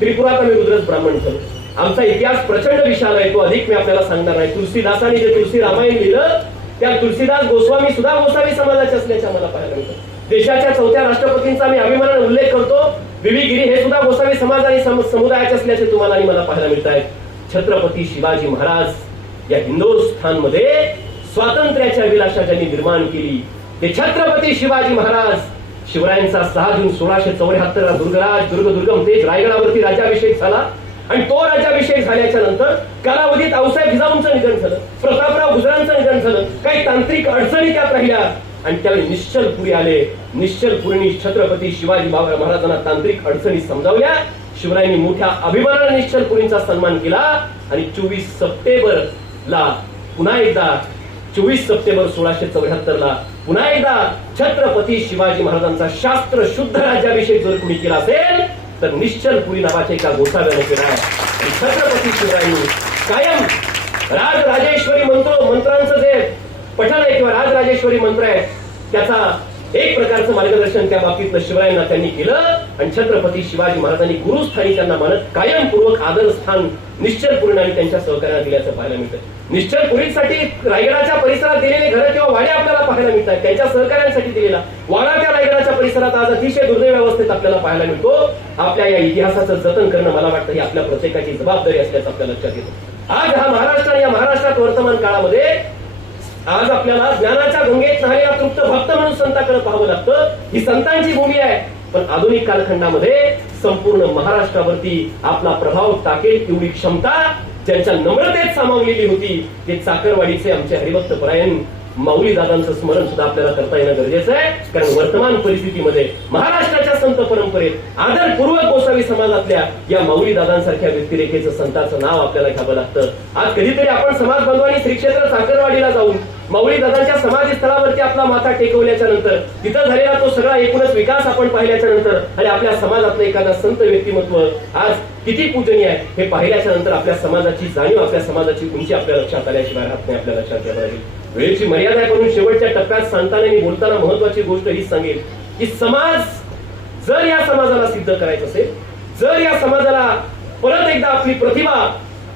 त्रिपुरात आम्ही रुद्रज ब्राह्मण झालो. आमचा इतिहास प्रचंड विशाल आहे, तो अधिक मी आपल्याला सांगणार नाही. तुलसीदासांनी जे तुलसी रामायण लिहिलं त्या तुलसीदास गोस्वामी सुद्धा गोसावी समाजाचे असल्याचे आम्हाला पाहायला मिळतं. देशाच्या 4थ्या राष्ट्रपतींचा आम्ही अभिमानाने उल्लेख करतो. बीबी गिरी हे सुद्धा गोसावी समाज आणि समुदायाचे असल्याचे तुम्हाला आणि मला पाहायला मिळत आहे. छत्रपती शिवाजी महाराज या हिंदुस्थानमध्ये स्वातंत्र्याच्या अभिलाषा ज्यांनी निर्माण केली ते छत्रपती शिवाजी महाराज. शिवरायांचा 6 जून 1674 दुर्गम तेज रायगडावरती राज्याभिषेक झाला आणि तो राज्याभिषेक झाल्याच्या नंतर कालावधीत आऊसाहेब जिजाऊंचं निधन झालं, प्रतापराव गुजरांचं निधन झालं, काही तांत्रिक अडचणी त्यात राहिल्या आणि त्यावेळी निश्चलपुरी आले. निश्चलपुरीने छत्रपती शिवाजी महाराजांना तांत्रिक अडचणी समजावल्या. शिवरायांनी मोठ्या अभिमानाने निश्चलपुरींचा सन्मान केला आणि 24 सप्टेंबरला पुन्हा एकदा 24 सप्टेंबर 1674 पुन्हा एकदा छत्रपती शिवाजी महाराजांचा शास्त्र शुद्ध राज्याभिषेक जर कुणी केला असेल तर निश्चलपुरी नावाच्या एका गोसाव्याने केला आहे. छत्रपती शिवरायांनी कायम राजराजेश्वरी मंत्रांचं जे पठण आहे किंवा राजराजेश्वरी मंत्र आहे त्याचा एक प्रकारचं मार्गदर्शन त्या बाबतीत शिवरायांना त्यांनी केलं आणि छत्रपती शिवाजी महाराजांनी गुरुस्थानी त्यांना मानत कायमपूर्वक आदर स्थान निश्चलपुरी आणि त्यांच्या सहकार्याला दिल्याचं पाहायला मिळतं. निश्चलपुरीसाठी रायगडाच्या परिसरात दिलेले घरं किंवा वाड्या आपल्याला पाहायला मिळतात. त्यांच्या सहकार्यांसाठी दिलेला वाडा त्या रायगडाच्या परिसरात आज अतिशय दुर्दैव अवस्थेत आपल्याला पाहायला मिळतो. आपल्या या इतिहासाचं जतन करणं मला वाटतं ही आपल्या प्रत्येकाची जबाबदारी असल्याचं आपल्या लक्षात येतं. आज हा महाराष्ट्र आणि या महाराष्ट्रात वर्तमान काळामध्ये आज आपल्याला ज्ञानाच्या गंगेत न्हालेला तृप्त भक्त म्हणून संतांकडे पाहावं लागतं. ही संतांची भूमी आहे, पण आधुनिक कालखंडामध्ये संपूर्ण महाराष्ट्रावरती आपला प्रभाव टाकेल एवढी क्षमता ज्यांच्या नम्रतेत सामावलेली होती ते चाकरवाडीचे आमचे हरिभक्त परायण माऊली दादांचं स्मरण सुद्धा आपल्याला करता येणं गरजेचं आहे. कारण वर्तमान परिस्थितीमध्ये महाराष्ट्राच्या संत परंपरेत आदरपूर्वक गोसावी समाजातल्या या माऊली दादांसारख्या व्यक्तिरेखेचं संतांचं नाव आपल्याला घ्यावं लागतं. आज कधीतरी आपण समाज बांधवांनी श्री क्षेत्र चाकरवाडीला जाऊन माऊली दादांच्या समाधी स्थळावरती आपला माथा टेकवल्याच्या नंतर तिथं झालेला तो सगळा एकूणच विकास आपण पाहिल्याच्या नंतर आणि आपल्या समाजातलं एखादा संत व्यक्तिमत्व आज किती पूजनीय आहे हे पाहिल्याच्या नंतर आपल्या समाजाची जाणीव, आपल्या समाजाची उंची आपल्या लक्षात आल्याशिवाय राहत नाही. आपल्या लक्षात घ्यावं लागेल. वेळेची मर्यादा आहे म्हणून शेवटच्या टप्प्यात सांगताना मी बोलताना महत्वाची गोष्ट हीच सांगेल की समाज जर या समाजाला सिद्ध करायचं असेल, जर या समाजाला परत एकदा आपली प्रतिभा,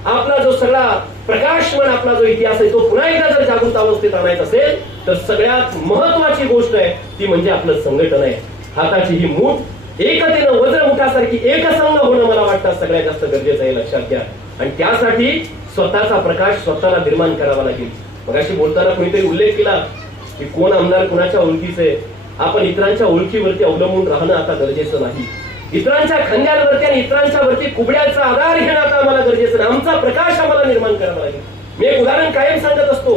आपला जो सगळा प्रकाशमान आपला जो इतिहास आहे तो पुन्हा एकदा जर जागृत अवस्थेत आणायचा असेल तर सगळ्यात महत्वाची गोष्ट आहे ती म्हणजे आपलं संघटन आहे. हाताची ही मूठ एकतेनं वज्रमुठासारखी एकसंघ होणं मला वाटतं सगळ्यात जास्त गरजेचं आहे. लक्षात घ्या. आणि त्यासाठी स्वतःचा प्रकाश स्वतःला निर्माण करावा लागेल. मगाशी बोलताना कोणीतरी उल्लेख केला की कोण आमदार कोणाच्या ओळखीचे. आपण इतरांच्या ओळखीवरती अवलंबून राहणं आता गरजेचं नाही. इतरांच्या खांद्यांवरती आणि इतरांच्या वरती कुबड्याचा आधार घेणं आता आम्हाला गरजेचं नाही. आमचा प्रकाश आम्हाला निर्माण करावा लागेल. मी एक उदाहरण कायम सांगत असतो.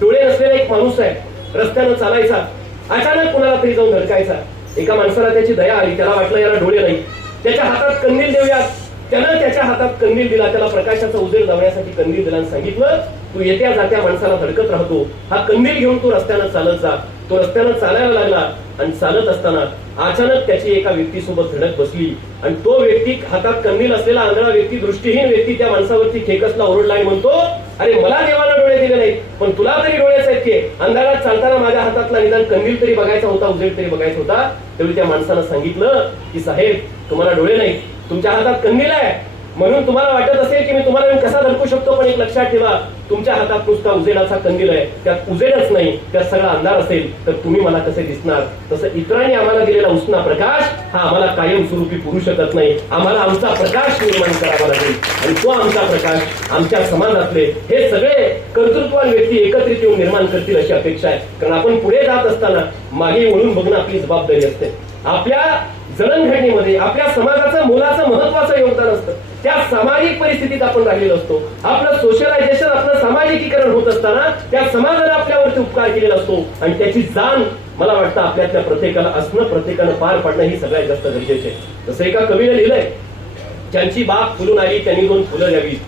डोळे नसलेला एक माणूस आहे, रस्त्यानं चालायचा, अचानक कुणाला तरी जाऊन धडकायचा. एका माणसाला त्याची दया आली, त्याला वाटलं याला डोळे नाही, त्याच्या हातात कंदील देऊयात. त्यानं त्याच्या हातात कंदील दिला, त्याला प्रकाशाचा उजेड लावण्यासाठी कंदील दिला आणि सांगितलं तू येत्या जात्या माणसाला धडकत राहतो, हा कंदील घेऊन तू रस्त्यानं चालत जा. तो रस्त्यानं चालायला लागला आणि चालत असताना अचानक त्याची एका व्यक्तीसोबत धडक बसली आणि तो व्यक्ती हातात कंदील असलेला आंधळा व्यक्ती, दृष्टीहीन व्यक्ती त्या माणसावरती खेकसला, ओरडला आणि म्हणतो अरे मला देवाला डोळे डोळे दिले नाहीत, पण तुला तरी डोळेच आहेत की अंधारात चालताना माझ्या हातातला निदान कंदील तरी बघायचा होता, उजेड तरी बघायचा होता. तेवढी त्या माणसानं सांगितलं की साहेब तुम्हाला डोळे नाहीत, तुमच्या हातात कंदील आहे, म्हणून तुम्हाला वाटत असेल की मी तुम्हाला येऊन कसा धडकू शकतो, पण एक लक्षात ठेवा तुमच्या हातात नुसता उजेडाचा कंदील आहे, त्यात उजेडच नाही, त्यात सगळा अंधार असेल तर तुम्ही मला कसे दिसणार. तसं इतरांनी आम्हाला दिलेला उष्णा प्रकाश हा आम्हाला कायमस्वरूपी पुरू शकत नाही. आम्हाला आमचा प्रकाश निर्माण करावा लागेल आणि तो आमचा प्रकाश आमच्या समाजातले हे सगळे कर्तृत्ववान व्यक्ती एकत्रित येऊन निर्माण करतील अशी अपेक्षा आहे. कारण आपण पुढे जात असताना मागे वळून बघणं आपली जबाबदारी असते. आपल्या जडणघडणीमध्ये आपल्या समाजाचं मोलाचं महत्वाचं योगदान असतं. त्या सामाजिक परिस्थितीत आपण राहिलेलो असतो. आपलं सोशलायझेशन आपलं सामाजिकीकरण होत असताना त्या समाजाने आपल्यावरती उपकार केलेला असतो आणि त्याची जाण मला वाटतं आपल्यातल्या प्रत्येकाला असणं, प्रत्येकानं पार पाडणं ही सगळ्यात जास्त गरजेचे आहे. जसं एका कवीने लिहिलंय, ज्यांची बाग फुलून आली त्यांनी 2 फुलं द्यावी,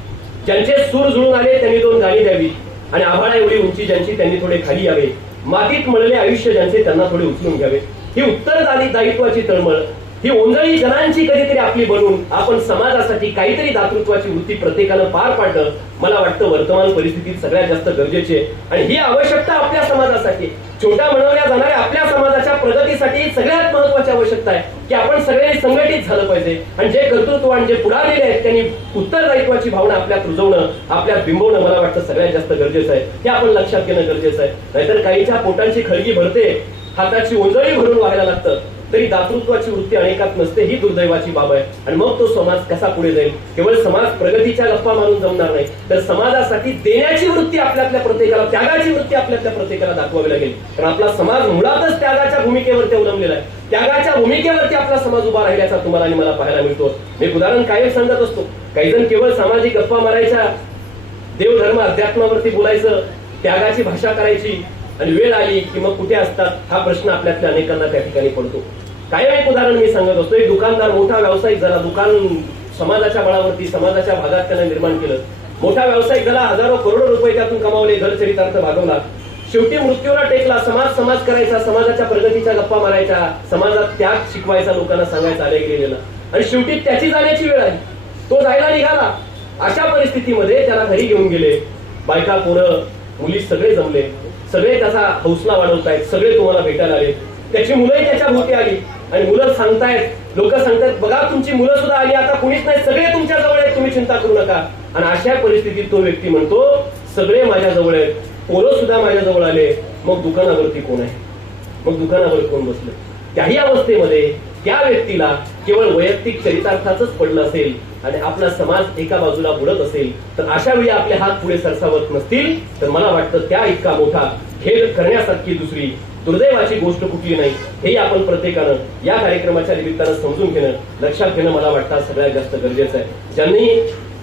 ज्यांचे सूर जुळून आले त्यांनी 2 गाणी द्यावी, आणि आभाळा एवढी उंची ज्यांची त्यांनी थोडे खाली यावे, मातीत मळले आयुष्य ज्यांचे त्यांना थोडे उचलून घ्यावे. ही उत्तरदायित्वाची तळमळ, ही ओंजळी जनांची कधीतरी आपली बनून आपण समाजासाठी काहीतरी दातृत्वाची वृत्ती प्रत्येकानं पार पाडणं मला वाटतं वर्तमान परिस्थितीत सगळ्यात जास्त गरजेचे आहे. आणि ही आवश्यकता आपल्या समाजासाठी, छोट्या म्हणवल्या जाणाऱ्या आपल्या समाजाच्या प्रगतीसाठी सगळ्यात महत्वाची आवश्यकता आहे की आपण सगळ्यांनी संघटित झालं पाहिजे. आणि जे कर्तृत्ववान जे पुढारलेले आहेत त्यांनी उत्तरदायित्वाची भावना आपल्यात रुजवणं, आपल्यात बिंबवणं मला वाटतं सगळ्यात जास्त गरजेचं आहे. हे आपण लक्षात घेणं गरजेचं आहे. नाहीतर काहीच्या पोटांची खळगी भरते, हाताची ओंजळी भरून व्हायला लागतं, तरी दातृत्वाची वृत्ती अनेकात नसते, ही दुर्दैवाची बाब आहे. आणि मग तो समाज कसा पुढे जाईल. केवळ समाज प्रगतीच्या गप्पा मारून जमणार नाही, तर समाजासाठी देण्याची वृत्ती आपल्यातल्या प्रत्येकाला, त्यागाची वृत्ती आपल्यातल्या प्रत्येकाला दाखवावी लागेल. कारण आपला समाज मुळातच त्यागाच्या भूमिकेवरती अवलंबलेला आहे. त्यागाच्या भूमिकेवरती आपला समाज उभा राहिल्याचा तुम्हाला आणि मला पाहायला मिळतो. मी उदाहरण कायम सांगत असतो, काही जण केवळ सामाजिक गप्पा मारायच्या, देवधर्म अध्यात्मावरती बोलायचं, त्यागाची भाषा करायची, आणि वेळ आली की मग कुठे असतात हा प्रश्न आपल्यातल्या अनेकांना त्या ठिकाणी पडतो. कायम एक उदाहरण मी सांगत असतो. एक दुकानदार, मोठा व्यावसायिक झाला, दुकान समाजाच्या बळावरती समाजाच्या भागात त्याने निर्माण केलं. मोठा व्यावसायिक झाला, हजारो करोडो रुपये त्यातून कमावले, घर चरितार्थ भागवला. शेवटी मृत्यूला टेकला. समाज करायचा, समाजाच्या प्रगतीच्या गप्पा मारायच्या, समाजात त्याग शिकवायचा, लोकांना सांगायचं आले गेलेलं, आणि शेवटी त्याची जाण्याची वेळ आली. तो जायला निघाला. अशा परिस्थितीमध्ये त्याला घरी घेऊन गेले. बायका, पोरं, मुली सगळे जमले, सगळे त्याचा हौसला वाढवतायत, सगळे तुम्हाला भेटायला आले. त्याची मुलंही त्याच्या भोवती आली आणि मुलं सांगतायत, लोक सांगतायत, बघा तुमची मुलं सुद्धा आली, आता कुणीच नाही, सगळे तुमच्या जवळ आहेत, तुम्ही चिंता करू नका. आणि अशा परिस्थितीत तो व्यक्ती म्हणतो, सगळे माझ्या जवळ आहेत, पोरं सुद्धा माझ्या जवळ आले, मग दुकानावरती कोण आहे, मग दुकानावर कोण बसलं. त्याही अवस्थेमध्ये त्या व्यक्तीला केवळ वैयक्तिक चरितार्थाच पडलं असेल आणि आपला समाज एका बाजूला बुडत असेल, तर अशा वेळी आपले हात पुढे सरसावत नसतील, तर मला वाटतं त्या इतका मोठा खेळ करण्यासारखी दुसरी दुर्दैवाची गोष्ट कुठली नाही. हे आपण प्रत्येकानं या कार्यक्रमाच्या निमित्तानं समजून घेणं, लक्षात घेणं मला वाटतं सगळ्यात जास्त गरजेचं आहे. ज्यांनी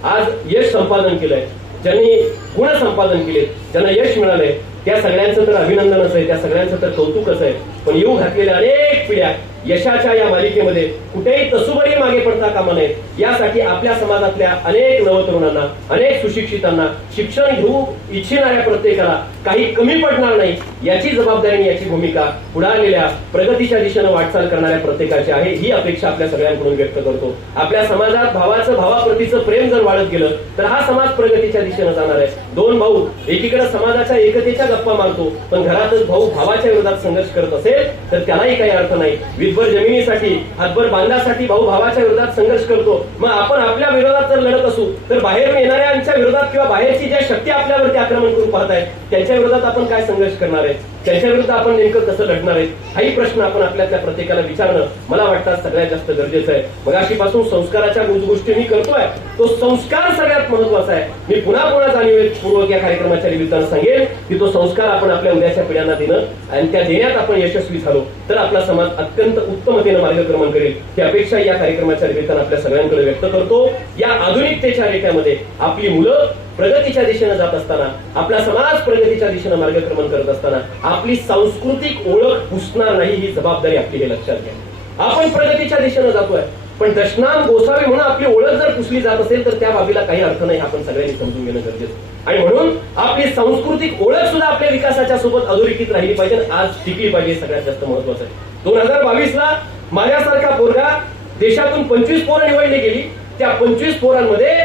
आज यश संपादन केलंय, ज्यांनी गुण संपादन केले, ज्यांना यश मिळालंय, त्या सगळ्यांचं तर अभिनंदनच आहे, त्या सगळ्यांचं तर कौतुकच आहे. पण येऊ घातलेल्या अनेक पिढ्या यशाच्या या मालिकेमध्ये कुठेही तसुबरी मागे पडता कामा नयेत, यासाठी आपल्या समाजातल्या अनेक नवतरुणांना, अनेक सुशिक्षितांना, शिक्षण घेऊ इच्छिणाऱ्या प्रत्येकाला काही कमी पडणार नाही याची जबाबदारी, याची भूमिका पुढारलेल्या प्रगतीच्या दिशेनं वाटचाल करणाऱ्या प्रत्येकाची आहे. ही अपेक्षा आपल्या सगळ्यांकडून व्यक्त करतो. आपल्या समाजात भावाचं, भावाप्रतीचं प्रेम जर वाढत गेलं तर हा समाज प्रगतीच्या दिशेनं जाणार आहे. 2 भाऊ एकीकडे समाजाच्या एकतेच्या गप्पा मारतो, पण घरातच भाऊ भावाच्या विरोधात संघर्ष करत असेल तर त्यालाही काही अर्थ नाही. वीजभर जमिनीसाठी, हातभर बांधासाठी भाऊ भावाच्या विरोधात संघर्ष करतो. मग आपण आपल्या विरोधात जर लढत असू तर बाहेरून येणाऱ्यांच्या विरोधात किंवा बाहेरची ज्या शक्ती आपल्यावरती आक्रमण करून पाहत आहे त्यांच्या विरोधात आपण काय संघर्ष करणार आहे, त्यांच्या विरुद्ध आपण नेमकं कसं लढणार आहे, हाही प्रश्न आपण आपल्यातल्या प्रत्येकाला विचारणं मला वाटतं सगळ्यात जास्त गरजेचं आहे. मगाशीपासून संस्काराच्या गोष्टी मी करतोय, तो संस्कार सगळ्यात महत्वाचा आहे. मी पुन्हा जाणीवपूर्वक या कार्यक्रमाच्या निमित्तानं सांगेन की तो संस्कार आपण आपल्या उद्याच्या पिढ्यांना देणं आणि त्या देण्यात आपण यशस्वी झालो तर आपला समाज अत्यंत उत्तमतेनं मार्गक्रमण करेल, ही अपेक्षा या कार्यक्रमाच्या निमित्तानं आपल्या सगळ्यांकडे व्यक्त करतो. या आधुनिकतेच्या रेट्यामध्ये आपली मुलं प्रगतीच्या दिशेनं जात असताना, आपला समाज प्रगतीच्या दिशेनं मार्गक्रमण करत असताना आपली सांस्कृतिक ओळख पुसणार नाही, ही जबाबदारी आपली, हे लक्षात घ्या. आपण प्रगतीच्या दिशेनं जातोय, पण दशनाम गोसावी म्हणून आपली ओळख जर पुसली जात असेल तर त्या बाबीला काही अर्थ नाही, आपण सगळ्यांनी समजून घेणं गरजेचं. आणि म्हणून आपली सांस्कृतिक ओळख सुद्धा आपल्या विकासाच्या सोबत अधोरेखित राहिली पाहिजे, आज टिकली पाहिजे, सगळ्यात जास्त महत्वाचं आहे. 2022 ला माझ्यासारखा पोरगा, देशातून 25 पोरं निवडली गेली, त्या 25 पोरांमध्ये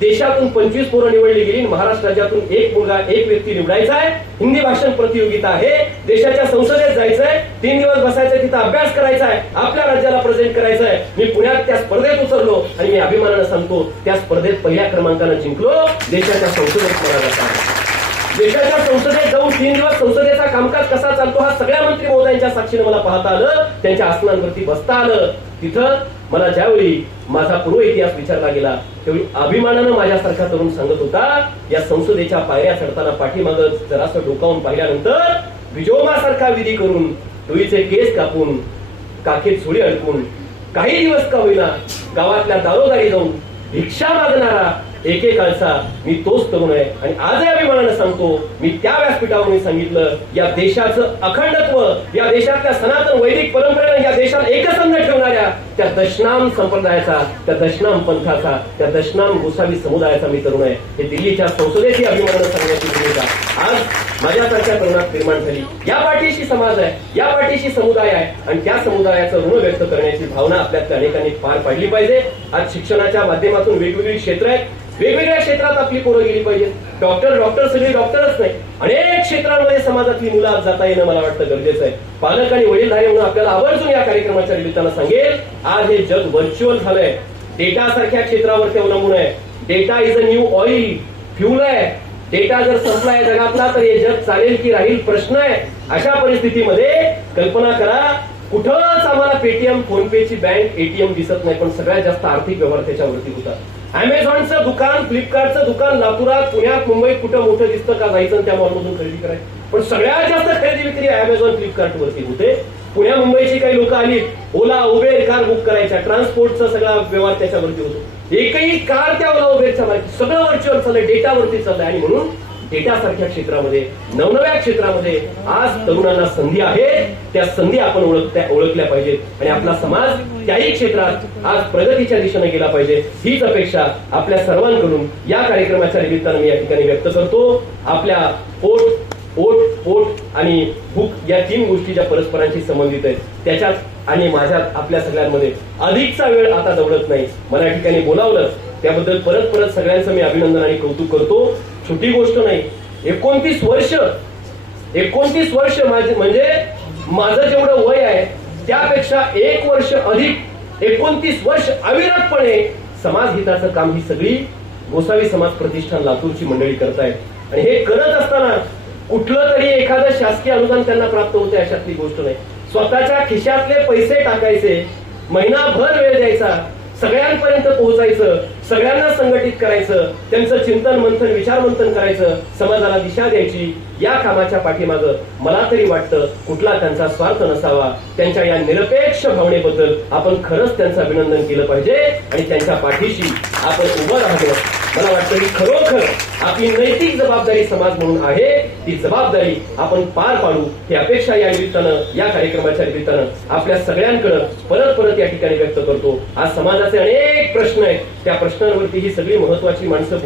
देशातून 25 पोरं निवडली गेली, महाराष्ट्र राज्यातून एक मुलगा एक व्यक्ती निवडायचा आहे, हिंदी भाषण प्रतियोगिता आहे, देशाच्या संसदेत जायचंय, 3 दिवस बसायचं, तिथं अभ्यास करायचा आहे, आपल्या राज्याला प्रेझेंट करायचं आहे. मी पुण्यात त्या स्पर्धेत उतरलो आणि मी अभिमानानं सांगतो त्या स्पर्धेत पहिल्या क्रमांकानं जिंकलो. देशाच्या संसदेत मला जाता देशाच्या संसदेत जाऊन 3 दिवस संसदेचा कामकाज कसा चालतो हा सगळ्या मंत्री महोदयांच्या साक्षीने मला पाहता आलं, त्यांच्या आसनांवरती बसता आलं. तिथं मला ज्यावेळी माझा पूर्व इतिहास विचारला गेला त्यावेळी अभिमानानं माझ्यासारखा तरुण सांगत होता, या संसदेच्या पायऱ्या चढताना पाठीमागं जरासं डोकावून पाहिल्यानंतर विजोमासारखा विधी करून डोईचे केस कापून काखेत झोळी अडकून काही दिवस का होईना गावातल्या दारोदारी जाऊन भिक्षा मागणारा एकेकाळचा मी तोच तरुण आहे. आणि आजही अभिमानानं सांगतो, मी त्या व्यासपीठावरून सांगितलं, या देशाचं अखंडत्व, या देशातल्या सनातन वैदिक परंपरेनं या देशाला एकसंध ठेवणाऱ्या त्या दशनाम संप्रदायाचा, त्या दशनाम पंथाचा, त्या दशनाम गोसावी समुदायाचा मी तरुण आहे. हे दिल्लीच्या संसदेची अभिमानानं सांगण्याची भूमिका आज माझ्यासारख्या तरुणात निर्माण झाली. या पाठीशी समाज आहे, या पाठीशी समुदाय आहे आणि त्या समुदायाचं ऋण व्यक्त करण्याची भावना आपल्यातल्या अनेकांनी पार पाडली पाहिजे. आज शिक्षणाच्या माध्यमातून वेगवेगळी क्षेत्र आहेत, वेगवेगळ्या क्षेत्रात आपली पोरं गेली पाहिजे. डॉक्टर सगळी डॉक्टरच नाही, अनेक क्षेत्रांमध्ये समाजातली मुलं आज जाता येणं मला वाटतं गरजेचं आहे. पालक आणि वडीलधारी म्हणून आपल्याला आवर्जून या कार्यक्रमाच्या निमित्तानं सांगेल, आज हे जग व्हर्च्युअल झालंय, डेटा सारख्या क्षेत्रावरती अवलंबून आहे. Data is a new oil, fuel आहे. डेटा जर संपलाय जगातला तर हे जग चालेल की राहील प्रश्न आहे. अशा परिस्थितीमध्ये कल्पना करा, कुठंच आम्हाला पेटीएम, फोनपेची बँक, एटीएम दिसत नाही, पण सगळ्यात जास्त आर्थिक व्यवहार त्याच्यावरती होतात. अमेझॉनचं दुकान, फ्लिपकार्टचं दुकान लातूरात, पुण्यात, मुंबईत कुठं मोठं दिसतं का जायचं त्या मॉलमधून खरेदी करायचं, पण सगळ्यात जास्त खरेदी विक्री अमेझॉन, फ्लिपकार्ट वरती होते. पुण्या मुंबईची काही लोक आली, ओला उबेर कार बुक करायच्या, ट्रान्सपोर्टचा सगळा व्यवहार त्याच्यावरती होतो. एकही कार त्या ओला उबेरच्या माहिती सगळं व्हर्च्युअल चाललंय, डेटावरती चाललंय. आणि म्हणून डेटा सारख्या क्षेत्रामध्ये, नवनव्या क्षेत्रामध्ये आज तरुणांना संधी आहेत, त्या संधी आपण ओळखल्या पाहिजेत आणि आपला समाज त्याही क्षेत्रात आज प्रगतीच्या दिशेने गेला पाहिजे. हीच अपेक्षा आपल्या सर्वांकडून या कार्यक्रमाच्या निमित्तानं मी या ठिकाणी व्यक्त करतो. आपल्या पोट आणि भूक या 3 गोष्टी ज्या परस्परांशी संबंधित आहेत त्याच्यात आणि माझ्यात आपल्या सगळ्यांमध्ये अधिकचा वेळ आता दौडत नाही. मला या ठिकाणी बोलावलं त्याबद्दल परत सगळ्यांचं मी अभिनंदन आणि कौतुक करतो. छोटी गोष्ट नाही, 29 वर्ष म्हणजे माझं जेवढं वय आहे त्यापेक्षा 1 वर्ष अधिक, 29 वर्ष अविरतपणे समाज हिताचं काम ही सगळी गोसावी समाज प्रतिष्ठान लातूरची मंडळी करतायत. आणि हे करत असताना कुठलं तरी एखादं शासकीय अनुदान त्यांना प्राप्त होते अशातली गोष्ट नाही. स्वतःच्या खिशातले पैसे टाकायचे, महिनाभर वेळ द्यायचा, सगळ्यांपर्यंत पोहोचायचं, सगळ्यांना संघटित करायचं, त्यांचं चिंतन मंथन, विचार मंथन करायचं, समाजाला दिशा द्यायची. या कामाच्या पाठीमागं मला तरी वाटतं कुठला त्यांचा स्वार्थ नसावा. त्यांच्या या निरपेक्ष भावनेबद्दल आपण खरंच त्यांचं अभिनंदन केलं पाहिजे आणि त्यांच्या पाठीशी आपण उभं राहावं. मला वाटतं की खरोखर आपली नैतिक जबाबदारी समाज म्हणून आहे, ती जबाबदारी आपण पार पाडू ही अपेक्षा या निमित्तानं, या कार्यक्रमाच्या निमित्तानं आपल्या सगळ्यांकडे परत या ठिकाणी व्यक्त करतो. आज समाजाचे अनेक प्रश्न आहेत, त्या प्रश्नांवरती ही सगळी महत्वाची माणसं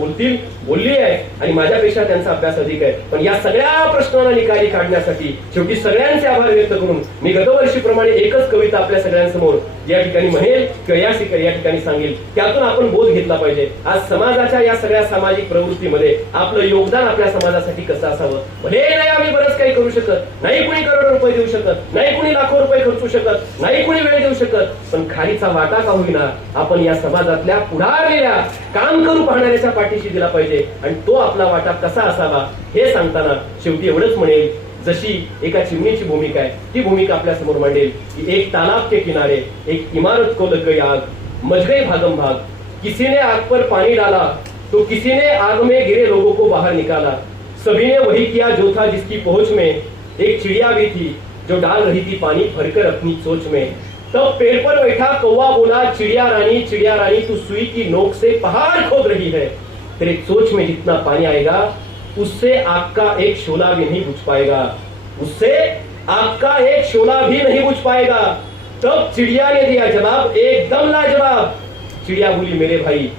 बोलली आहे आणि माझ्यापेक्षा त्यांचा अभ्यास अधिक आहे. पण या सगळ्या प्रश्नांना निकाली काढण्यासाठी शेवटी सगळ्यांचे आभार व्यक्त करून मी गतवर्षीप्रमाणे एकच कविता आपल्या सगळ्यांसमोर या ठिकाणी म्हणेल किंवा या ठिकाणी सांगेल. त्यातून आपण बोध घेतला पाहिजे. आज समाजाच्या या सगळ्या सामाजिक प्रवृत्तीमध्ये आपलं योगदान आपल्या समाजासाठी कसं असावं. भले नाही आम्ही बरंच काही करू शकत नाही, कुणी करोडो रुपये देऊ शकत नाही, कुणी लाखो रुपये खर्चू शकत नाही, कुणी वेळ देऊ शकत, पण खालीचा वाटा का होईना आपण या समाजातल्या पुढारलेल्या काम करू पाहणाऱ्याच्या पाठीशी दिला पाहिजे. आणि तो आपला वाटा कसा असावा हे सांगताना शेवटी एवढंच म्हणेल, जशी एका चिमणीची भूमिका आहे ती भूमिका आपल्या समोर मांडेल की एक तालाब के किनारे एक इमारत को लग गई आग, मच गई भागम भाग, किसी ने आग पर पानी डाला तो किसी ने आग में गिरे लोगों को बाहर निकाला, सभी ने वही किया जो था जिसकी पहुंच में, एक चिड़िया भी थी जो डाल रही थी पानी भरकर अपनी चोंच में, तब पेड़ पर बैठा कौवा बोला चिड़िया रानी तू सुई की नोक से पहाड़ खोद रही है, तेरे चोंच में जितना पानी आएगा उससे आग का एक शोला भी नहीं बुझ पाएगा, उससे आग का एक शोला भी नहीं बुझ पाएगा। तब चिड़िया ने दिया जवाब एकदम लाजवाब, चिड़िया बोली मेरे भाई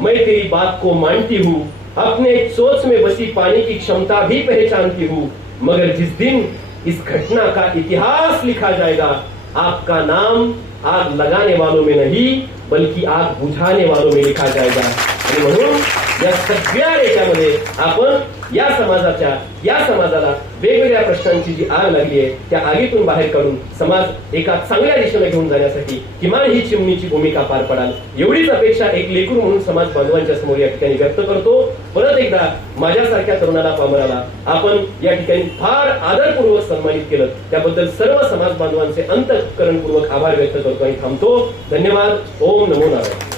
मैं तेरी बात को मानती हूँ, अपने सोच में बसी पानी की क्षमता भी पहचानती हूँ, मगर जिस दिन इस घटना का इतिहास लिखा जाएगा आपका नाम आग लगाने वालों में नहीं बल्कि आग बुझाने वालों में लिखा जाएगा। आणि म्हणून या सगळ्या याच्यामध्ये आपण या समाजाला वेगवेगळ्या प्रश्नांची जी आग लागली आहे त्या आगीतून बाहेर काढून समाज एका चांगल्या दिशेने घेऊन जाण्यासाठी किमान ही चिमणीची भूमिका पार पडाल एवढीच अपेक्षा एक लेकरू म्हणून समाज बांधवांच्या समोर या ठिकाणी व्यक्त करतो। परत एकदा माझ्यासारख्या तरुणाला पामराला आपण या ठिकाणी फार आदरपूर्वक सन्मानित केलं त्याबद्दल सर्व समाज बांधवांचे अंतःकरणपूर्वक आभार व्यक्त करतो आणि थांबतो। धन्यवाद। ओम नमो नारायण।